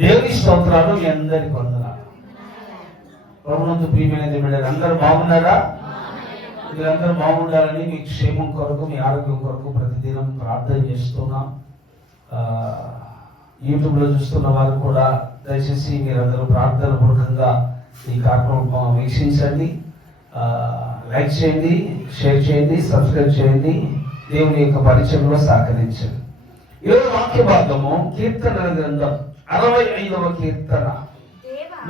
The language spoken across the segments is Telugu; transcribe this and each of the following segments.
దేవుని స్తోత్రాలు. మీ అందరికి వందనాలు. ప్రభునందు ప్రియమైన దేవుడు, అందరూ బాగున్నారా? మీరందరూ బాగుండాలని, మీ క్షేమం కొరకు, మీ ఆరోగ్యం కొరకు ప్రతిదినం ప్రార్థన చేస్తున్నాం. యూట్యూబ్లో చూస్తున్న వారు కూడా దయచేసి మీరందరూ ప్రార్థన పూర్వకంగా ఈ కార్యక్రమం వీక్షించండి, లైక్ చేయండి, షేర్ చేయండి, సబ్స్క్రైబ్ చేయండి, దేవుని యొక్క పరిచయంలో సహకరించండి. ఈరోజు వాక్య భాగము కీర్తనల గ్రంథం 65వ కీర్తన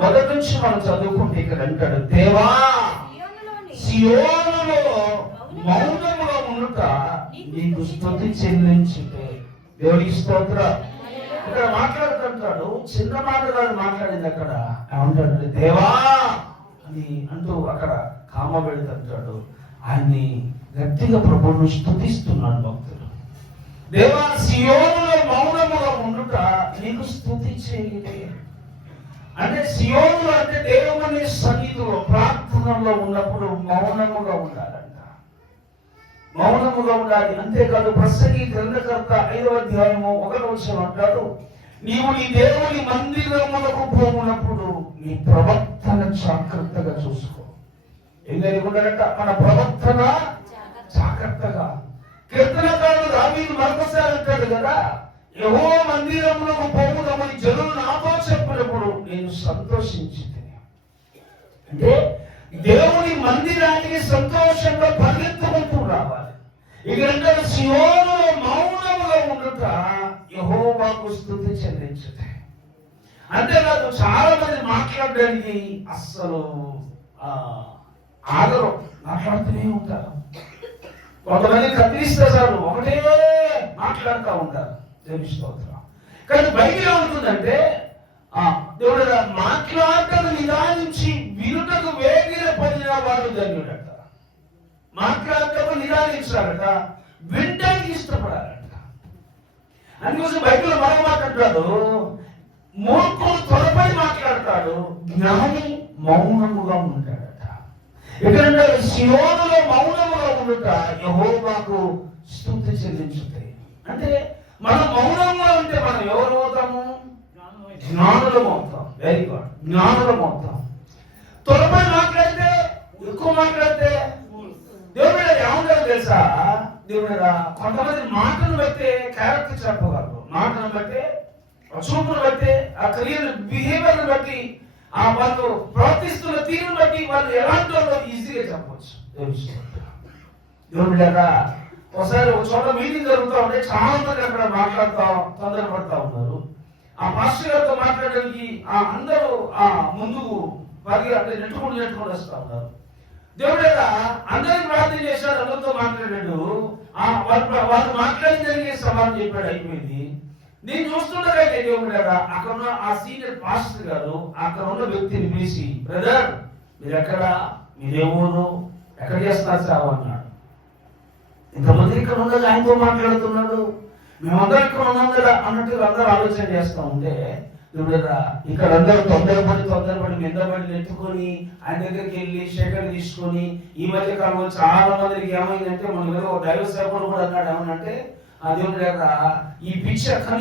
మొదటి నుంచి మనం చదువుకుంటే ఇక్కడ అంటాడు, దేవా సియోనులో మౌనముగా ఉండుట నీకు స్తుతి చెల్లించుటే. దేవునికి స్తోత్రం. ఇక్కడ మాట్లాడుతుంటాడు, చిన్న మాటలు మాట్లాడింది అక్కడ ఏమంటాడు, దేవా అని అంటూ అక్కడ కామ పెడుతుంటాడు. ఆయన్ని గట్టిగా ప్రభువును స్తుతిస్తున్నాడు భక్తుడు. దేవా సియోనులో మౌనముగా ఉండుట నీకు స్తుతి చేయలే. అంటే సియోనులో అంటే దేవుని సన్నిధిలో ప్రార్థనలో ఉన్నప్పుడు మౌనముగా ఉండాలంట, మౌనముగా ఉండాలి. అంతేకాదు ప్రసంగి గ్రంథకర్త 5వ అధ్యాయము 1వ వచనం అంటాడు, నీవు నీ దేవుని మందిరములకు పోవునప్పుడు నీ ప్రవర్తన జాగ్రత్తగా చూసుకో. ఏం జరుగుతుందంట? మన ప్రవర్తన జాగ్రత్తగా. కీర్తనకారుడు దావీదు మరొకసారి అంటాడు కదా, యెహోవా మందిరములకు పోవుదామని జనులు నాతో చెప్పినప్పుడు నేను సంతోషించింది. అంటే దేవుని మందిరానికి సంతోషంగా పరిగెత్తుకుంటూ రావాలి. ఇక్కడ సియోనులో మౌనముగా ఉండుట యెహోవాకు స్తుతి చెల్లించుట. అంతేకాదు చాలా మంది మాట్లాడడానికి అస్సలు ఆదరం, మాట్లాడుతూనే ఉంటారు. కొంతమంది కత్తిరిస్తే చాలు ఒకటే మాట్లాడుతూ ఉంటారు. దేవుని స్తోత్రం. కానీ బైబిల్ ఏమవుతుందంటే, దేవుడు మాట్లాడటను నిదానించి వినుటకు వేగిర పడిన వాడు ధన్యుడట. మాట్లాడటకు నిదానించాలట, వినడానికి ఇష్టపడాలట. అందుకోసం బైబిల్ మరో మాట్లాడతాడు, మూర్ఖుడు త్వరపడి మాట్లాడతాడు, జ్ఞాని మౌనముగా ఉంటాడట. ఎక్కడంటే సియోనులో మౌనముగా ఉండుట యెహోవాకు స్తుతి చెల్లించుతాయి. అంటే మనం మౌనంగా ఉంటే మనం ఎవరు అవుతాము? జ్ఞానులం అవుతాం. వెరీ గుడ్, జ్ఞానులం అవుతాం. త్వరపై మాట్లాడితే, ఎక్కువ మాట్లాడితే దేవుడు ఏమంటారు తెలుసా? దేవుడు కొంతమంది మాటను బట్టే క్యారెక్టర్ చెప్పగలరు, మాటను బట్టే, చూపును బట్టి, ఆ క్రియలు బిహేవియర్ను బట్టి, ఆ వాళ్ళు ప్రవర్తిస్తున్న తీరును బట్టి వాళ్ళు ఎలాంటి వాళ్ళు ఈజీగా చెప్పవచ్చు. దేవుడు ఒకసారి ఒక చోట మీటింగ్ జరుగుతూ ఉంటే చాలా మంది అక్కడ మాట్లాడుతూ తొందరపడతా ఉన్నారు. ఆ మాస్టర్ గారితో మాట్లాడడానికి అందరూ ముందుకు పరిగి అంటే నెట్టుకుంటూ వస్తూ ఉన్నారు. దేవుడు అందరికి ప్రార్థన చేశాడు, అందరితో మాట్లాడాడు. వాళ్ళు మాట్లాడి జరిగే సమాధానం చెప్పాడు, అయిపోయింది. నేను చూస్తుండగా దేవుడు అక్కడ ఉన్న ఆ సీనియర్ పాస్టర్ గారు అక్కడ ఉన్న వ్యక్తిని పిలిచి, బ్రదర్ మీరు ఎక్కడ, మీరేమోను, ఎక్కడ చేస్తున్నారు సేవ అన్నాడు. ఇంతమంది ఇక్కడ ఉన్నది ఆయనతో మాట్లాడుతున్నాడు, మేమందరం ఇక్కడ ఉన్నాం కదా అన్నట్టుగా అందరూ ఆలోచన చేస్తూ ఉంటే, ఇక్కడ అందరూ తొందరపడి నిందబడి నెట్టుకొని ఆయన దగ్గరికి వెళ్ళి శేఖర్ తీసుకొని, ఈ మధ్య కాలంలో చాలా మందికి ఏమైందంటే, మన ఏదో దైవ సేవకుడు కూడా అన్నాడు, ఏమనంటే ఆ దేవుడి దగ్గర ఈ పిచ్చి ఎక్కడి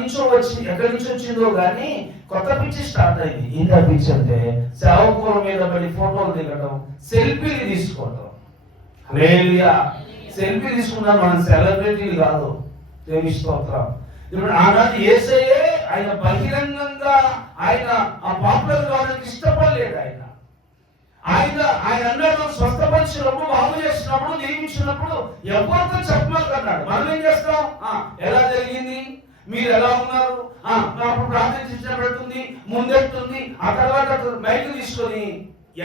నుంచి వచ్చిందో కానీ కొత్త పిచ్చి స్టార్ట్ అయింది. ఇంకా పిచ్చి అంటే సేవకుల మీద పడి ఫోటోలు దిగడం, సెల్ఫీలు తీసుకోవడం. హల్లెలూయా. సెల్ఫీ తీసుకున్నాం, మనం సెలబ్రిటీలు కాదు. దేవుని స్తోత్రం. ఇప్పుడు ఆనాడు యేసయ్యే ఆయన బహిరంగంగా ఆయన ఆ పాపులర్ కావడానికి ఇష్టపడలేడు. ఆయన అన్నాడు, స్వస్థపరిచినప్పుడు, బాగు చేసినప్పుడు, నియమించినప్పుడు ఎవరితో చెప్పమన్నాడు. మనం ఏం చేస్తాం? ఎలా జరిగింది, మీరు ఎలా ఉన్నారు, నాకు ప్రార్థించినట్టుంది, ముందెట్టుంది, ఆ తర్వాత బయట తీసుకొని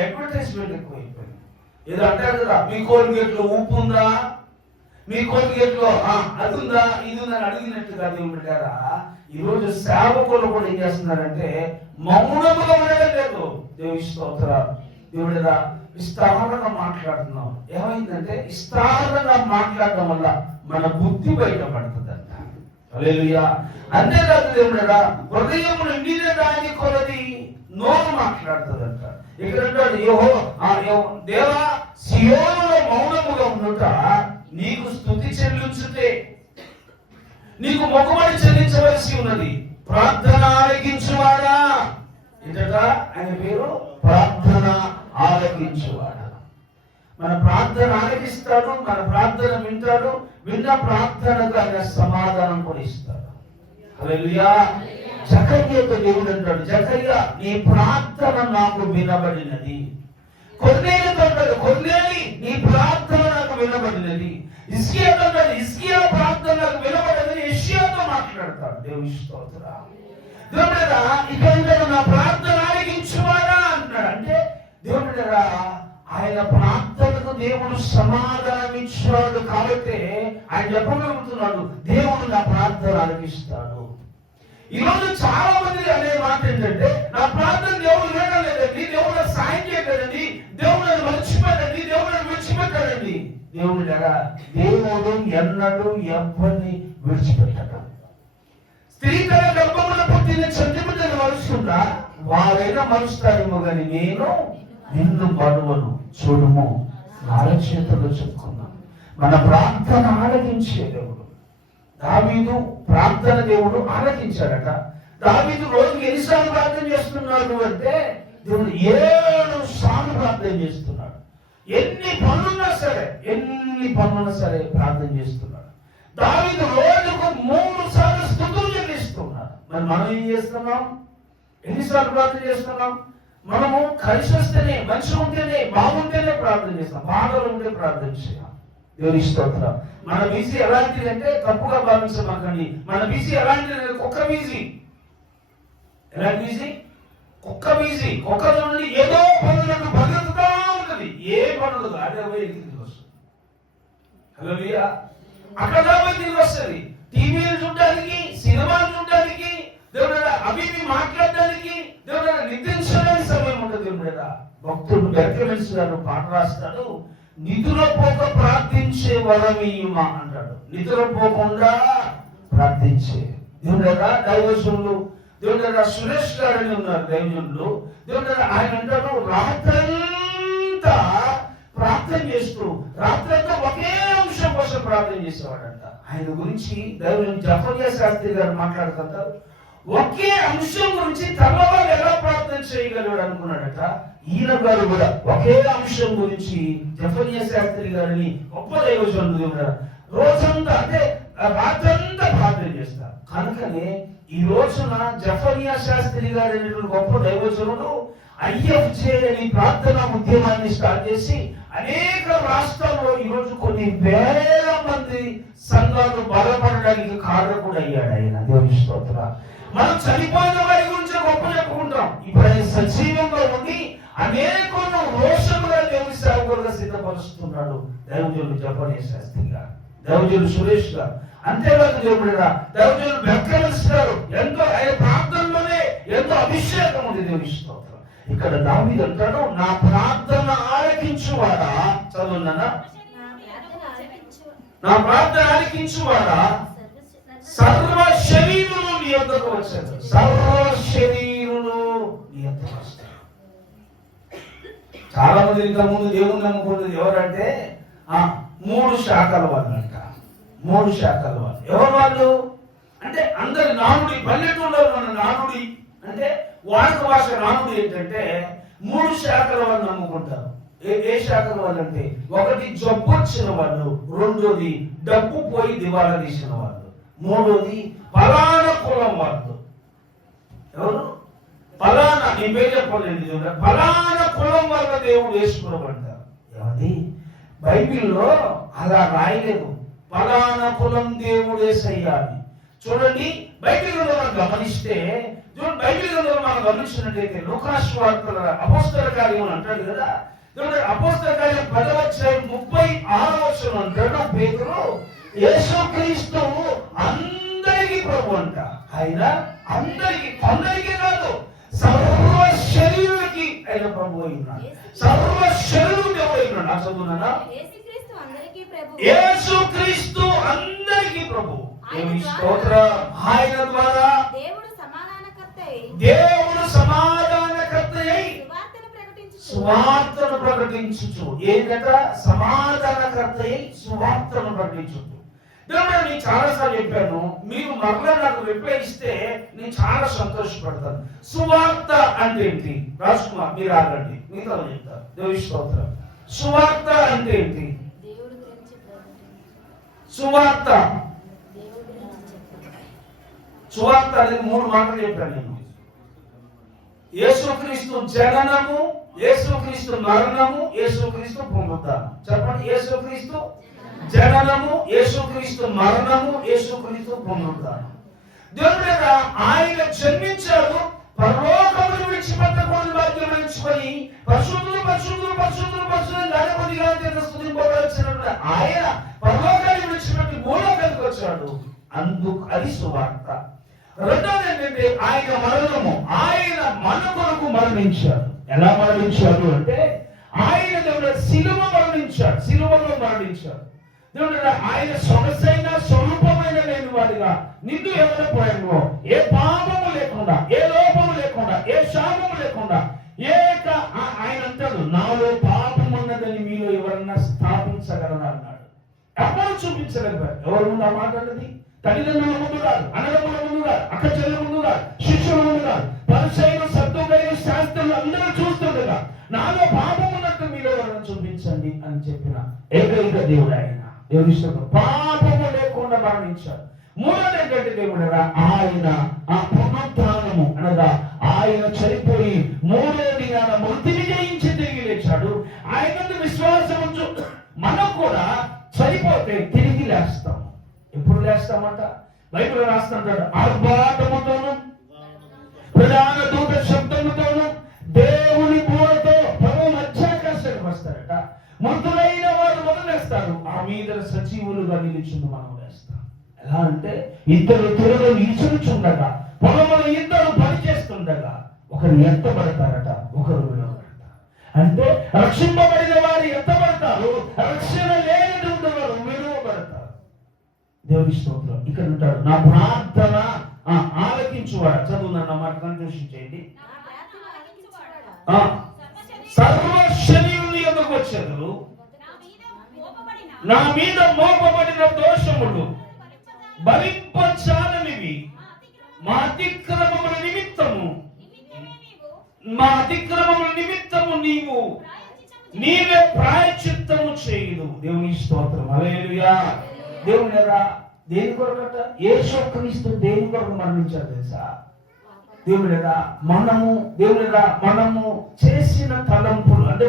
అడ్వర్టైజ్మెంట్ ఎక్కువైపోయింది. ఏదో అంటారు కదా, మీ కోల్గేట్లో ఉప్పు ఉందా, మీ కోల్గేట్లో అది ఉందా, ఇది ఉందని అడిగినట్టుగా దేవుడు గారా ఈరోజు సేవకులు కూడా ఏం చేస్తున్నారంటే మౌనముగా ఉండడం లేదు. దేవుని స్తోత్రం. దేవుడిగా విస్తారంగా మాట్లాడుతున్నాం. ఏమైందంటే విస్తారంగా మాట్లాడడం వల్ల మన బుద్ధి బయటపడుతుందంట. హల్లెలూయా. అంతేకాదు దేవుడిగా హృదయం నిండిన దాని కొలది నోరు మాట్లాడుతుందంట. ఇక్కడ దేవా సియోనులో మౌనముగా ఉండుట నీకు స్తుతి చెల్లించుటే, నీకు మొక్కుబడి చెల్లించవలసి ఉన్నది. ప్రార్థన ఆలకించువాడా ఏంటట ఆయన పేరు ప్రార్థన ఆలకించువాడు. మన ప్రార్థన ఆలకిస్తాడు, మన ప్రార్థన వింటాడు, విన్న ప్రార్థనకు ఆయన సమాధానం కూడా ఇస్తాడు. హల్లెలూయా. జకర్యాతో దేవుడు అంటాడు, జకర్యా నీ ప్రార్థన నాకు వినబడినది. కొర్నేలితో అంటాడు, కొర్నేలి నీ ప్రార్థన నాకు వినబడినది. హిజ్కియాతో అంటాడు, హిజ్కియా ప్రార్థన నాకు వినబడినది. యెషయాతో మాట్లాడతాడు. దేవుని స్తోత్రం. దేవుడా ఇక్కడ నా ప్రార్థన ఆలకించువాడా అంటాడు. అంటే దేవుడా ఆయన ప్రార్థనకు దేవుడు సమాధానం ఇచ్చాడు కాబట్టి ఆయన చెప్పగలుగుతున్నాడు, దేవుడు నా ప్రార్థన ఆలకిస్తాడు. ఈరోజు చాలా మంది అనే మాట ఏంటంటే, నా ప్రార్థన దేవుడు వినలేదండి, దేవుడు సాయం చేయలేదండి, దేవుడు నన్ను మర్చిపోయాడండి, దేవుడు నన్ను విడిచిపెట్టాడండి. దేవుడు దేవుడు ఎన్నడూ ఎవరిని విడిచిపెట్టాడు. స్త్రీ తన గర్భమున పుట్టిన చంద్రములను మరుస్తుందా, వారైనా మరుస్తారేమో కానీ నేను నిన్ను మరువను, చూడుము నా చేతుల్లో చెప్పుకున్నాను. మన ప్రార్థన ఆలకించే దేవుడు. దావీదు ప్రార్థన దేవుడు ఆలకించాడట. దావీదు రోజుకి ఎన్నిసార్లు ప్రార్థన చేస్తున్నాడు అంటే, దేవుడు 7 సార్లు ప్రార్థన చేస్తున్నాడు. ఎన్ని పనులున్నా సరే ప్రార్థన చేస్తున్నాడు. దావీదు రోజుకు 3 సార్లు స్తుతులు చెల్లిస్తున్నాడు. మరి మనం ఏం చేస్తున్నాం? ఎన్నిసార్లు ప్రార్థన చేస్తున్నాం? మనము కలిసి వస్తేనే, మంచిగా ఉంటేనే, బాగుంటేనే ప్రార్థన చేస్తాం, బాధలు ఉంటే ప్రార్థన చేయాలి. దేవుని స్తోత్రం. మన బిజీ ఎలాంటిది అంటే, తప్పుగా భావించమాకండి, మన బిజీ ఎలాంటిది? కుక్క బిజీ. ఎలాంటి బిజీ? కుక్క బిజీ. కుక్క నుండి ఏదో పనులను పరిగెత్తుతా ఉంటుంది. ఏ పనులు అక్కడ పోయి తిరిగి వస్తుంది. హల్లెలూయా. అక్కడ పోయి తిరిగి వస్తుంది. టీవీలు చూడడానికి, సినిమాలు చూడడానికి, దేవుడు అవి మాట్లాడడానికి, దేవుడు నిద్రించడానికి సమయం ఉంటుంది. దేవుడు భక్తుడు బెర్కమెన్స్ గారు పాట రాస్తాడు, నిద్రపోక ప్రార్థించే వరమీయుమా అంటాడు. నిద్రపోకుండా ప్రార్థించే దేవుడు. దైవజనులు దేవుడు సురేష్ గారని ఉన్నారు దైవజనులు. దేవుడు ఆయన అంటాడు, రాత్రంతా ప్రార్థన చేస్తూ, రాత్రంతా ఒకే అంశం కోసం ప్రార్థన చేసేవాడంట. ఆయన గురించి దైవజనులు జఫర్యా శాస్త్రి గారు మాట్లాడుతుంటారు, ఒకే అంశం గురించి తెల్లవారు ఎలా ప్రార్థన చేయగలడు అనుకున్నాడట. ఈయన గారు కూడా ఒకే అంశం గురించి జఫర్యా శాస్త్రి గారిని గొప్ప దైవజనులు రోజంతా అంటే రాత్రంతా ప్రార్థన చేస్తారు. కనుకనే ఈ రోజున జఫర్యా శాస్త్రి గారు గొప్ప దైవజనుడు IFJ అని ప్రార్థనా ఉద్యమాన్ని స్టార్ట్ చేసి అనేక రాష్ట్రాల్లో ఈరోజు కొన్ని వేల మంది సంఘాలు బలపడడానికి కారకుడు అయ్యాడు ఆయన. దేవుని స్తోత్రం. మనం చనిపోయిన వారి గురించి గొప్ప చెప్పుకుంటాం. ఇప్పుడు ఆయన సజీవంగా ఉండి అనేక రోషముగా దేవుని సేవకులుగా సిద్ధపరుస్తున్నాడు. దైవజనులు జఫర్యా శాస్త్రి గారు, దైవజనులు సురేష్ గారు, అంతేకాదు దేవుడు దైవజనులు బెర్కమెన్స్ గారు. ఎంతో ఆయన ప్రార్థనలోనే ఎంతో అభిషేకం ఉంది. దేవుని స్తోత్రం. ఇక్కడ దావీదు అంటాడు, నా ప్రార్థన ఆలకించువాడా, చదువున్నానా, నా ప్రార్థన ఆలకించువాడా సర్వ శరీరులు నీ యొద్దకు వచ్చారు. సర్వ శరీరులు నీ యొద్దకు వస్తారు. చాలా మంది ఇంత ముందు దేవుని నమ్ముకున్నది ఎవరంటే 3 శాఖల వాళ్ళు అంట. 3 శాఖల వాళ్ళు ఎవరు వాళ్ళు అంటే, అందరి నానుడి, పల్లెటూళ్ళలో మన నానుడి అంటే వాడుక భాష నానుడి ఏంటంటే 3 శాఖల వాళ్ళు నమ్ముకుంటారు. ఏ శాఖల వాళ్ళు అంటే, ఒకటి జబ్బు వచ్చిన వాళ్ళు, రెండోది డబ్బు పోయి దివాలా తీసిన వాళ్ళు, మూడోది ఫలానా కులం వాళ్ళు. ఎవరు? ఫలానా, నీ పేరు చెప్పలేదు, ఫలానా కులం వాళ్ళ దేవుడు యేసుప్రభు అంటారు. ఏమండి బైబిల్లో అలా రాయలేదు, ఫలానా కులం దేవుడు యేసయ్యా అని. చూడండి బైబిల్లో మనం గమనిస్తే, బైబిల్లో మనం గమనించినట్లయితే లూకా సువార్తల అపోస్తల కార్యం అంటాడు కదా. అపోస్తల కార్యం 10వ అధ్యాయం 36వ వచనం అంటాడు, పేతురు యేసుక్రీస్తు అందరికీ ప్రభు అంట. ఆయన అందరికీ, కొందరికీ కాదు, సర్వ శరీరులకి ఆయన ప్రభు అయినాడు. సర్వ శరీరులు దేవుడు అయినాడు. నాకు చదువునా, యేసుక్రీస్తు అందరికీ ప్రభు. దేవుని స్తోత్రం. ఆయన ద్వారా దేవుడు సమాధానకర్తయై సువార్తను ప్రకటించుచు. ఏంటంట? సమాధానకర్తయై సువార్తను ప్రకటించుచు. దేవుడు నేను చాలాసార్లు చెప్పాను, మీరు మరలా నాకు రిప్లై ఇస్తే నేను చాలా సంతోషపడతాను. సువార్త అంటే ఏంటి? రాజ్ కుమార్ మీరు ఆగండి, మీతో చెప్తారు. దేవుని స్తోత్రం. సువార్త అంటే ఏంటి? సువార్త సువార్త అనేది 3 మాటలు చెప్పాను నేను. యేసుక్రీస్తు జననము, యేసుక్రీస్తు మరణము, యేసుక్రీస్తు పునరుద్ధానం. చెప్పండి. యేసుక్రీస్తు జననము, యేసుక్రీస్తు మరణము, యేసుక్రీస్తు పునరుద్ధానం. దేవుడు ఆయన జన్మించాడు, పరలోకమును విడిచిపెట్టకూడని భాగ్యం ఎంచుకొని పరిశుద్ధులు పరిశుద్ధులు పరిశుద్ధులు పరిశుద్ధులు గణపతిగా స్థుతింపబడాల్సినటువంటి ఆయన పరలోకాన్ని విడిచిపెట్టి భూలోకానికి వచ్చాడు. అందుకు అది సువార్త. రెండోది ఏంటంటే ఆయన మరణము. ఆయన మన కొరకు మరణించాడు. ఎలా మరణించాడు అంటే ఆయన దేవుడు శిలువ మరణించాడు, శిలువలో మరణించాడు. దేవుడు ఆయన సొగసైన స్వరూపమైన లేని వాడిగా నిన్ను ఎవరు పోయాడు, ఏ పాపము లేకుండా, ఏ లోపము లేకుండా, ఏ శాపము లేకుండా ఆయన అంటాడు, నాలో పాపం ఉన్నదని మీలో ఎవరన్నా స్థాపించగలరా అన్నాడు. ఎవరు చూపించలేకపోయారు. ఎవరు ముందు ఆ మాట అన్నది? తల్లిదండ్రుల ముందు కాదు, అన్నదమ్ముల ముందు కాదు, అక్క చెల్లెల ముందు కాదు, శిష్యుల ముందు కాదు, పరిసయ్యులు సద్దుకయ్యులు శాస్త్రులు అందరూ చూస్తుండగా నాలో పాపం ఉన్నట్టు మీలో ఎవరైనా చూపించండి అని చెప్పిన ఏకైక దేవుడు ఆయన. దేవుని స్తోత్రం. పాపము లేకుండా మరణించాడు. మూడోది ఏంటంటే దేవుడు ఆయన ఆ పునరుత్థానము అనగా ఆయన చనిపోయి 3వ దినాన మృతిని జయించి తిరిగి లేచాడు. ఆయన విశ్వాసం మనం కూడా చనిపోతే తిరిగి లేస్తాం. ఎప్పుడు లేస్తామంట? బైబిల్ రాస్తుంటాడు, ఆర్భాటముతోను ప్రధాన దూత శబ్దముతోను దేవుని బూరతో ప్రభు మధ్యాకాశానికి వస్తారట. మృతులైన వారు మొదలేస్తారు, ఆ మీద సజీవులుగా నిలిచింది మనం వేస్తాం. ఎలా అంటే ఇద్దరు త్వరలో నిలిచుండగా, పొలములు ఇద్దరు పని చేస్తుండగా ఒకరు ఎత్తబడతారట, ఒకరు విడవబడతారు. అంటే రక్షింపబడిన వారు ఎత్తబడతారు, రక్షణ లేనటువంటి వారు విడవబడతారు. దేవుని స్తోత్రం. ఇక్కడ ఉంటాడు, నా ప్రార్థన ఆలకించువాడు. చదువు నన్న మాట కంట్రోషన్ చేయండి. సర్వశరీరుని ఎందుకు వచ్చేది? నా మీద మోపబడిన దోషములు భరింపచాలనివి, మా అతిక్రమముల నిమిత్తము నీవే ప్రాయశ్చిత్తము చేయుదు. దేవుని స్తోత్రం. హల్లెలూయా. దేవుని దేని కొరకట? యేసుక్రీస్తు దేని కొరకు మరణించారు తెలుసా? దేవుడా మనము చేసిన తలంపులు అంటే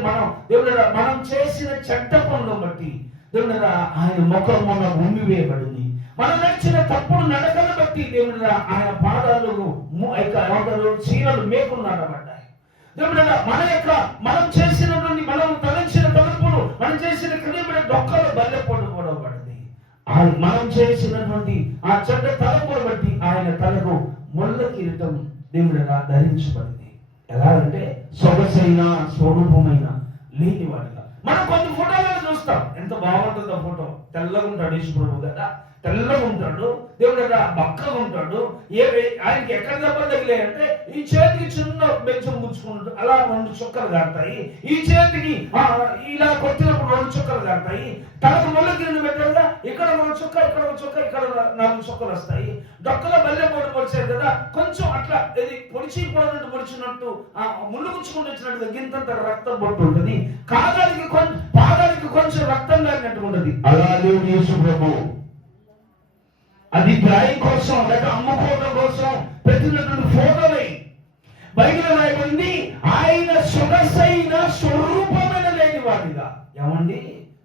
మనం చేసిన చెడ్డ పనులను బట్టి దేవుడా ఆయన ముఖం మన ఉమ్మి వేయబడింది. మనం నడిచిన తప్పుడు నడకలను బట్టి దేవుడా ఆయన పాదాలు చీరలు మేకున్నాడబడ్డాయి. దేవుడా మనం చేసినటువంటి మనం తలంచిన తలంపులు, మనం చేసిన క్రియలు డొక్కలు బల్లె పొడవబడింది. మనం చేసినటువంటి ఆ చెడ్డ తలంపులు బట్టి ఆయన తలకు ముళ్ళ కిరీటం దేవుడిగా ధరించబడింది. ఎలా అంటే సొగసైన స్వరూపమైన లేనివాడిగా. మనం కొన్ని ఫోటోలను చూస్తాం, ఎంత బాగుంటుందో ఫోటో. తెల్లగా ఉంటాడు ఈశ్వరుడు కదా, తెల్లగా ఉంటాడు దేవుడు, బక్కగా ఉంటాడు. ఆయనకి ఎక్కడ దెబ్బలు తగిలాయంటే ఈ చేతికి చిన్న బెంచం పుచ్చుకుంటాడు, అలా 2 చుక్కలు కారుతాయి. ఈ చేతికి ఇలా కొట్టినప్పుడు 2 చుక్కలు కారుతాయి. తనకు ముళ్ళకి పెట్టాడుగా, ఇక్కడ 2 చుక్క, ఇక్కడ 1 చుక్క, ఇక్కడ 4 చుక్కలు వస్తాయి. డొక్కలో బల్లె పొడిచారు కదా, కొంచెం అట్లా ఇది పొడిచినట్టు ముళ్ళు గుచ్చుకుంటూ వచ్చినట్టుగా గింతంత రక్తం బొట్టు ఉంటుంది. పాదానికి కొంచెం రక్తం లాగినట్టు ఉంటుంది. అలా దేవుడు యేసు ప్రభువు అది గ్రాయి కోసం లేక అమ్ముకోవడం కోసం పెట్టినటువంటి ఫోటోలై బైబిల్ రాయబడింది. ఆయన సొగసైన స్వరూపమైన లేని వాడిగా. ఏమండి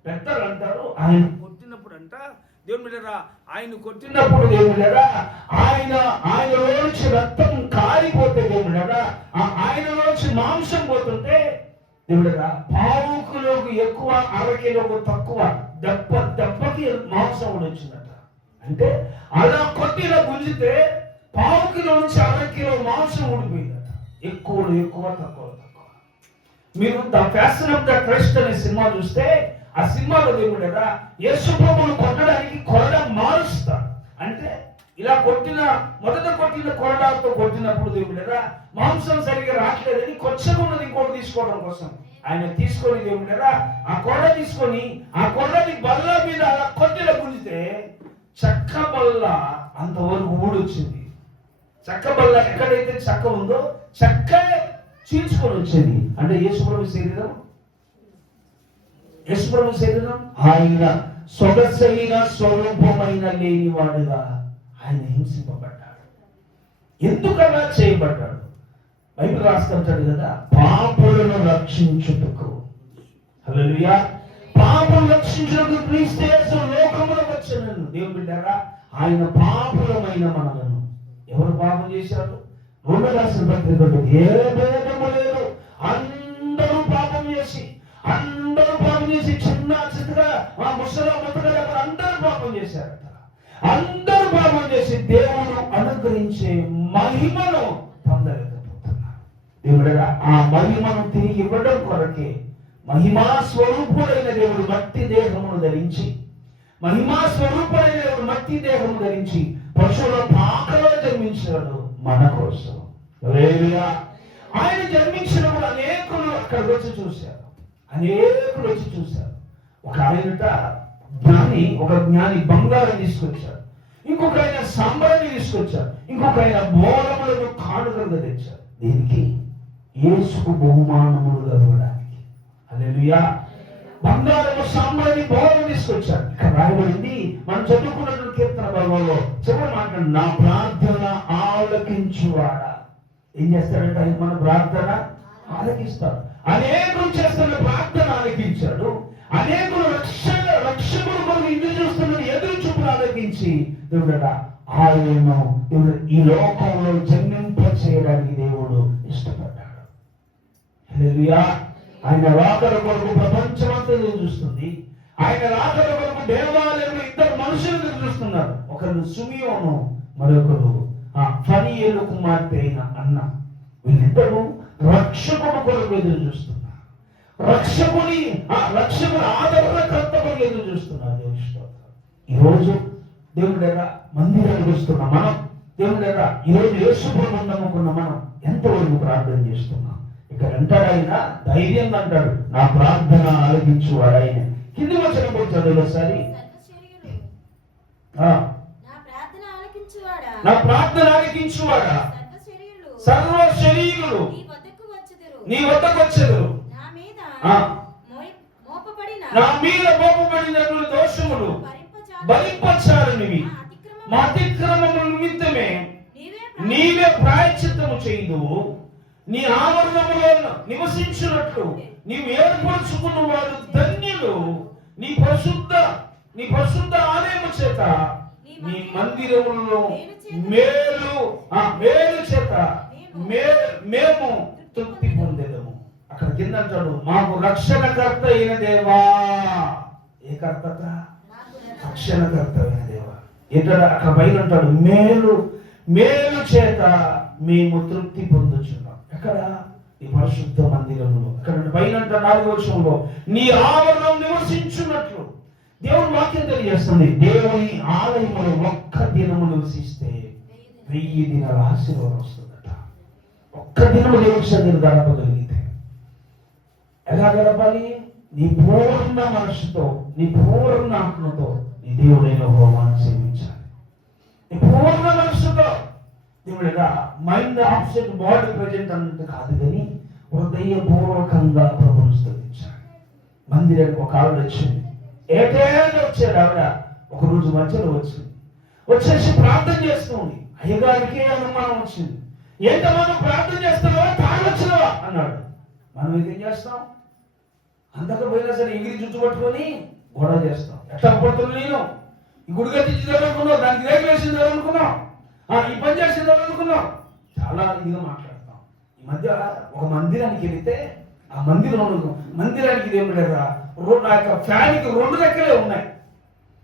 పెద్దలు అంటారు, ఆయన కొట్టినప్పుడు అంట దేవుడు ఆయన కొట్టినప్పుడు దేవుడు ఆయనలోంచి రక్తం కారిపోతే దేవుడు ఆయనలోంచి మాంసం పోతుంటే దేవుడు పావుకులోకి ఎక్కువ, అరకిలోకి తక్కువ దెబ్బకి మాంసం వచ్చిందట. అంటే అలా కొట్టిలా గుంజితే పావుకిలో నుంచి 1/2 కిలో మాంసం ఊడిపోయిందట. ఎక్కువ తక్కువ. మీరు the fashion of the Christ అనే సినిమా చూస్తే ఆ సినిమాలో దేవుడు యేసు ప్రభువును కొట్టడానికి కొరడ మారుస్తాడు. అంటే ఇలా మొదట కొట్టిన కొరడాతో కొట్టినప్పుడు దేవుడు మాంసం సరిగ్గా రావట్లేదని కొంచెం ఉన్నది ఇంకోటి తీసుకోవడం కోసం ఆయన తీసుకొని దేవుడు ఆ కొరడ తీసుకొని ఆ కొరడని బల్ల మీద అలా కొట్టిలా గుంజితే చెక్క బల్ల అంతవరకు ఊడొచ్చింది. చెక్క బల్ల ఎక్కడైతే చెక్క ఉందో చెక్క చీల్చుకొని వచ్చింది. అంటే యేసుప్రభు శరీరం ఆయన సొగసైన స్వరూపమైన లేనివాడుగా ఆయన హింసింపబడ్డాడు. ఎందుకలా చేయబడ్డాడు? బైబిల్ రాస్తుంటాడు కదా, పాపులను రక్షించుటకు. హల్లెలూయా. పాపం రక్షించుటకు క్రీస్తు యేసు లోకములో వచ్చెను. దేవుని బిడ్డలారా, ఆయన పాపులమైన మనలను ఎవరు పాపం చేశారు? రోమా రాసిన పత్రికలో ఏ భేదము లేదు, అందరూ పాపం చేసి చిన్న చిన్నగా ఆ ముసల ముతగా అందరూ పాపం చేశారట. అందరూ పాపం చేసి దేవుడు అనుగ్రహించే మహిమను పొందలేకపోతున్నారు. దేవుడు ఆ మహిమను తిరిగి ఇవ్వడం కొరకే మహిమా స్వరూపుడైన దేవుడు మట్టి దేహమును ధరించి పశువుల పాకలో జన్మించాడు మన కోసం. ఆయన జన్మించినప్పుడు అనేకులు అక్కడికి వచ్చి చూశారు. ఒక జ్ఞాని బంగారం తీసుకొచ్చారు, ఇంకొక ఆయన సంబరాన్ని తీసుకొచ్చారు, ఇంకొక ఆయన బోధములను కానుకలుగా తెచ్చారు. దీనికి యేసుకు బహుమానములుగా ఇవ్వడానికి. హల్లెలూయా. బంగారము సంబరాన్ని బోధన తీసుకొచ్చారు. ఇక్కడ రాయబడింది, మనం చదువుకున్నటువంటి కీర్తన భాగంలో చివరి మాట్లాడు, నా ప్రార్థన ఆలకించువాడా. ఏం చేస్తాడంటే ఆయన మన ప్రార్థన ఆలకిస్తాడు. అనేకులు చేస్తున్న ప్రార్థన ఆలకించాడు. అనేకులు రక్షకుడు కొరకు ఎదురు చూపులు ఆలకించి దేవుడు ఈ లోకంలో జన్మింప చేయడానికి దేవుడు ఇష్టపడ్డాడు. హల్లెలూయా. ఆయన రాకడ కొరకు ప్రపంచమంతా ఎదురు చూస్తుంది. ఆయన రాకడ కొరకు దేవాలయంలో ఇద్దరు మనుషులు ఎదురు చూస్తున్నారు. ఒకరు సుమియోను, మరొకరు ఫనీయేలు కుమార్తె అయిన అన్న. వీళ్ళిద్దరూ రక్షకుడు కొరకు ఎదురు చూస్తున్నారు. రక్షకుని ఆదరణకర్త కొరకు ఎదురు చూస్తున్నారు. దేవుని స్తోత్రం. ఈరోజు దేవుడి దగ్గర మందిరానికి వస్తున్న మనం, దేవుడి దగ్గర ఈరోజు యేసుప్రభువుని నమ్ముకున్న మనం ఎంతవరకు ప్రార్థన చేస్తున్నాం? ఇక్కడ అంటాడు, ఆయన ధైర్యంగా అంటాడు, నా ప్రార్థన ఆలకించువాడు ఆయన. కింది వచనం కూడా చదువు ఒకసారి. నా ప్రార్థన ఆలకించువాడా, సర్వ శరీరులు నీ వద్దకు వచ్చెదరు. నా మీద మోపబడినటువంటి దోషములు భరింపచారనివి, మా అతిక్రమముల నిమిత్తమే నీవే ప్రాయశ్చిత్తము చేయుదువు. నీ ఆవరణములో నివసించినట్లు నీవు ఏర్పరచుకున్న వారు ధన్యులు. నీ పరిశుద్ధ ఆలయము చేత నీ మందిరములలో మేలు చేత మేము తృప్తి పొందేదము. అక్కడ కింద అంటాడు, మాకు రక్షణకర్త అయిన దేవా. ఏ కర్తత? రక్షణకర్త అయిన దేవా. ఇక్కడ అక్కడ పైన అంటాడు, మేలు చేత మేము తృప్తి పొందుచున్నాం. ఎక్కడ? ఈ పరిశుద్ధ మందిరంలో. అక్కడ పైన 4వ వచనంలో నీ ఆవరణం నివసించున్నట్లు దేవుని వాక్యం తెలియజేస్తుంది. దేవుని ఆలయంలో ఒక్క దినము నివసిస్తే 1000 దినాల ఆశీర్వాదం వస్తుందట. ఒక్క దినము దేవుని సన్నిధిని గడపగలిగితే. ఎలా గడపాలి? నీ పూర్ణ మనస్సుతో, నీ పూర్ణ ఆత్మతో నీ దేవుడైన యెహోవాను సేవించాలి. నీ పూర్ణ మనస్సుతో. దేవుడిగా మైండ్ ఆబ్సెంట్, బాడీ ప్రెజెంట్ అన్నట్టు కాదు, కానీ హృదయపూర్వకంగా ప్రభువును స్తుతించాలి. మందిరానికి ఒక ఆవిడ వచ్చింది. ఏటేళ్ళు వచ్చాడు ఆవిడ. ఒకరోజు మధ్యలో వచ్చేసి ప్రార్థన చేస్తుంది. అయ్యగారికి అనుమానం వచ్చింది. ఏంట మనం ప్రార్థన చేస్తున్నావా, తాగొచ్చినవా అన్నాడు. మనం ఏం చేస్తాం? అంతకు పోయినా సరే ఎగిరి చుట్టూ పట్టుకొని గొడవ చేస్తాం. ఎట్లా పడుతుంది? నేను ఈ గుడి కట్టించాలనుకున్నావు, దానికి రేట్లు వేసింది అనుకున్నాం, ఈ పని చేసింది అనుకున్నాం, చాలా ఇదిగా మాట్లాడతాం. ఈ మధ్య ఒక మందిరానికి వెళితే ఆ మందిరానికి ఏమిటా, ఆ యొక్క ఫ్యాన్కి 2 రెక్కలే ఉన్నాయి.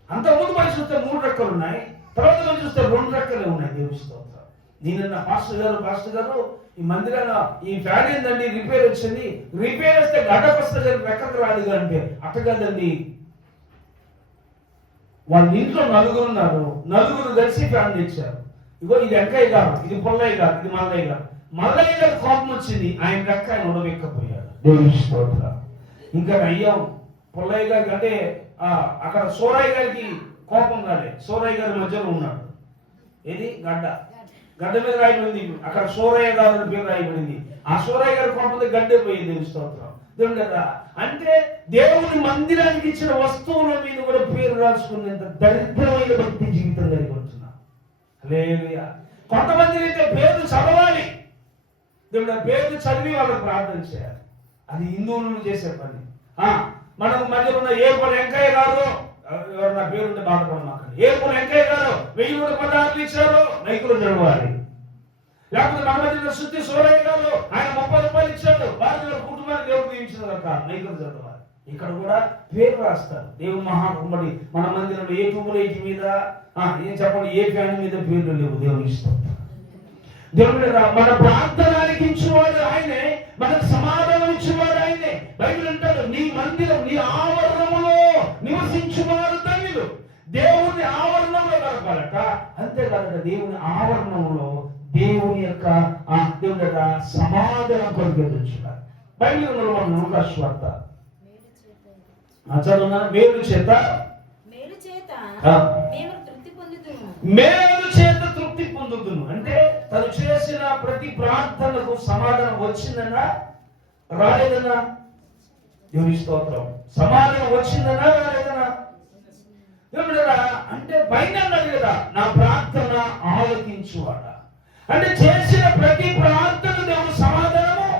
అంతకుముందు పని చూస్తే 3 రెక్కలు ఉన్నాయి, తర్వాత పని చూస్తే 2 రెక్కలే ఉన్నాయి. దేవుని స్తోత్రం. నేనన్న పాస్టర్ గారు ఈ మందిరంలో ఈ ఫ్యాన్ ఏందండి రిపేర్ వచ్చింది, రిపేర్ వస్తే గడ్డకు వస్తుంది రెక్కకు రాదు అంటే. అట్టగదండి, వాళ్ళ ఇంట్లో 4 ఉన్నారు, 4 కలిసి ఫ్యాన్ తెచ్చారు. ఇగో ఇది వెంకయ్య గారు, ఇది పుల్లయ్య గారు, ఇది మల్లయ్య గారు. మల్లయ్య గారు కోపం వచ్చింది, ఆయన రెక్క ఆయన ఉడవెక్కపోయాడు. దేవుని స్తోత్రం. ఇంకా అయ్యాం పుల్లయ్య గారికి, అంటే అక్కడ సోరయ్య గారికి కోపంగానే సూరయ్య గారి మధ్యలో ఉన్నాడు. ఏది గడ్డ మీద రాయబడింది. అక్కడ సూరయ్య గారు అని పేరు రాయబడింది. ఆ సూరయ్య గారి కోపంతో గడ్డే పోయింది. దేవుని స్తోత్రం. దేవుడు కదా అంటే దేవుని మందిరానికి ఇచ్చిన వస్తువుల మీద కూడా పేరు రాసుకునేంత దరిద్రమైన భక్తి జీవితం కలిగి ఉంటున్నా. హల్లెలూయా. కొంతమంది అయితే పేరు చదవాలి. దేవుడు పేరు చదివి వాళ్ళకి ప్రార్థన చేయాలి. అది హిందువులు చేసే పని. మనకు మధ్యలో ఉన్న ఏర్పడి వెంకయ్య గారు, ఎవరు నా పేరుంటే బాధపడమాకండి, ఏర్పడి వెంకయ్య గారు 1016 ఇచ్చారు, మైకులు చదవాలి. లేకపోతే మన మధ్య శుద్ధి సూరయ్య గారు ఆయన 30 రూపాయలు ఇచ్చాడు, వారి కుటుంబాన్ని దేవుడు దీవించిన కనుక మైకులు చదవాలి. ఇక్కడ కూడా పేరు రాస్తారు. దేవుడు మహాకుమ్మడి మన మందిరంలో ఏ ట్యూబ్ మీద ఏం చెప్పండి, ఏ ఫ్యాన్ మీద పేర్లు లేవు. దేవుని ఇష్టం. దేవుడు మన ప్రార్థన ఆలకించేవాడు ఆయనే, మనకు సమాధానం ఇచ్చేవాడు ఆయనే. బైబిల్ అంటాడు, నీ మందిరం నీ ఆవరణములో నివసించువారు ధన్యులు. దేవుని ఆవరణంలో గడపాలట. అంతేకాదట, దేవుని ఆవరణంలో దేవుని యొక్క దేవుని యొక్క సమాధానం కొరిగెదుర్చున్నారు. బైబిల్ మనం లూకాసు వార్త చదువున్నా, మేలు చేత తృప్తి పొందుతును అంటే తను చేసిన ప్రతి ప్రార్థనకు సమాధానం వచ్చిందన్నా రాలేదన్నా? దేవుని స్తోత్రం. సమాధానం వచ్చిందన్నా రాలేదన్నా? అంటే పైన అన్నాడు కదా, నా ప్రార్థన ఆలకించువాడ అంటే చేసిన ప్రతి ప్రార్థన దేవుడు సమాధానము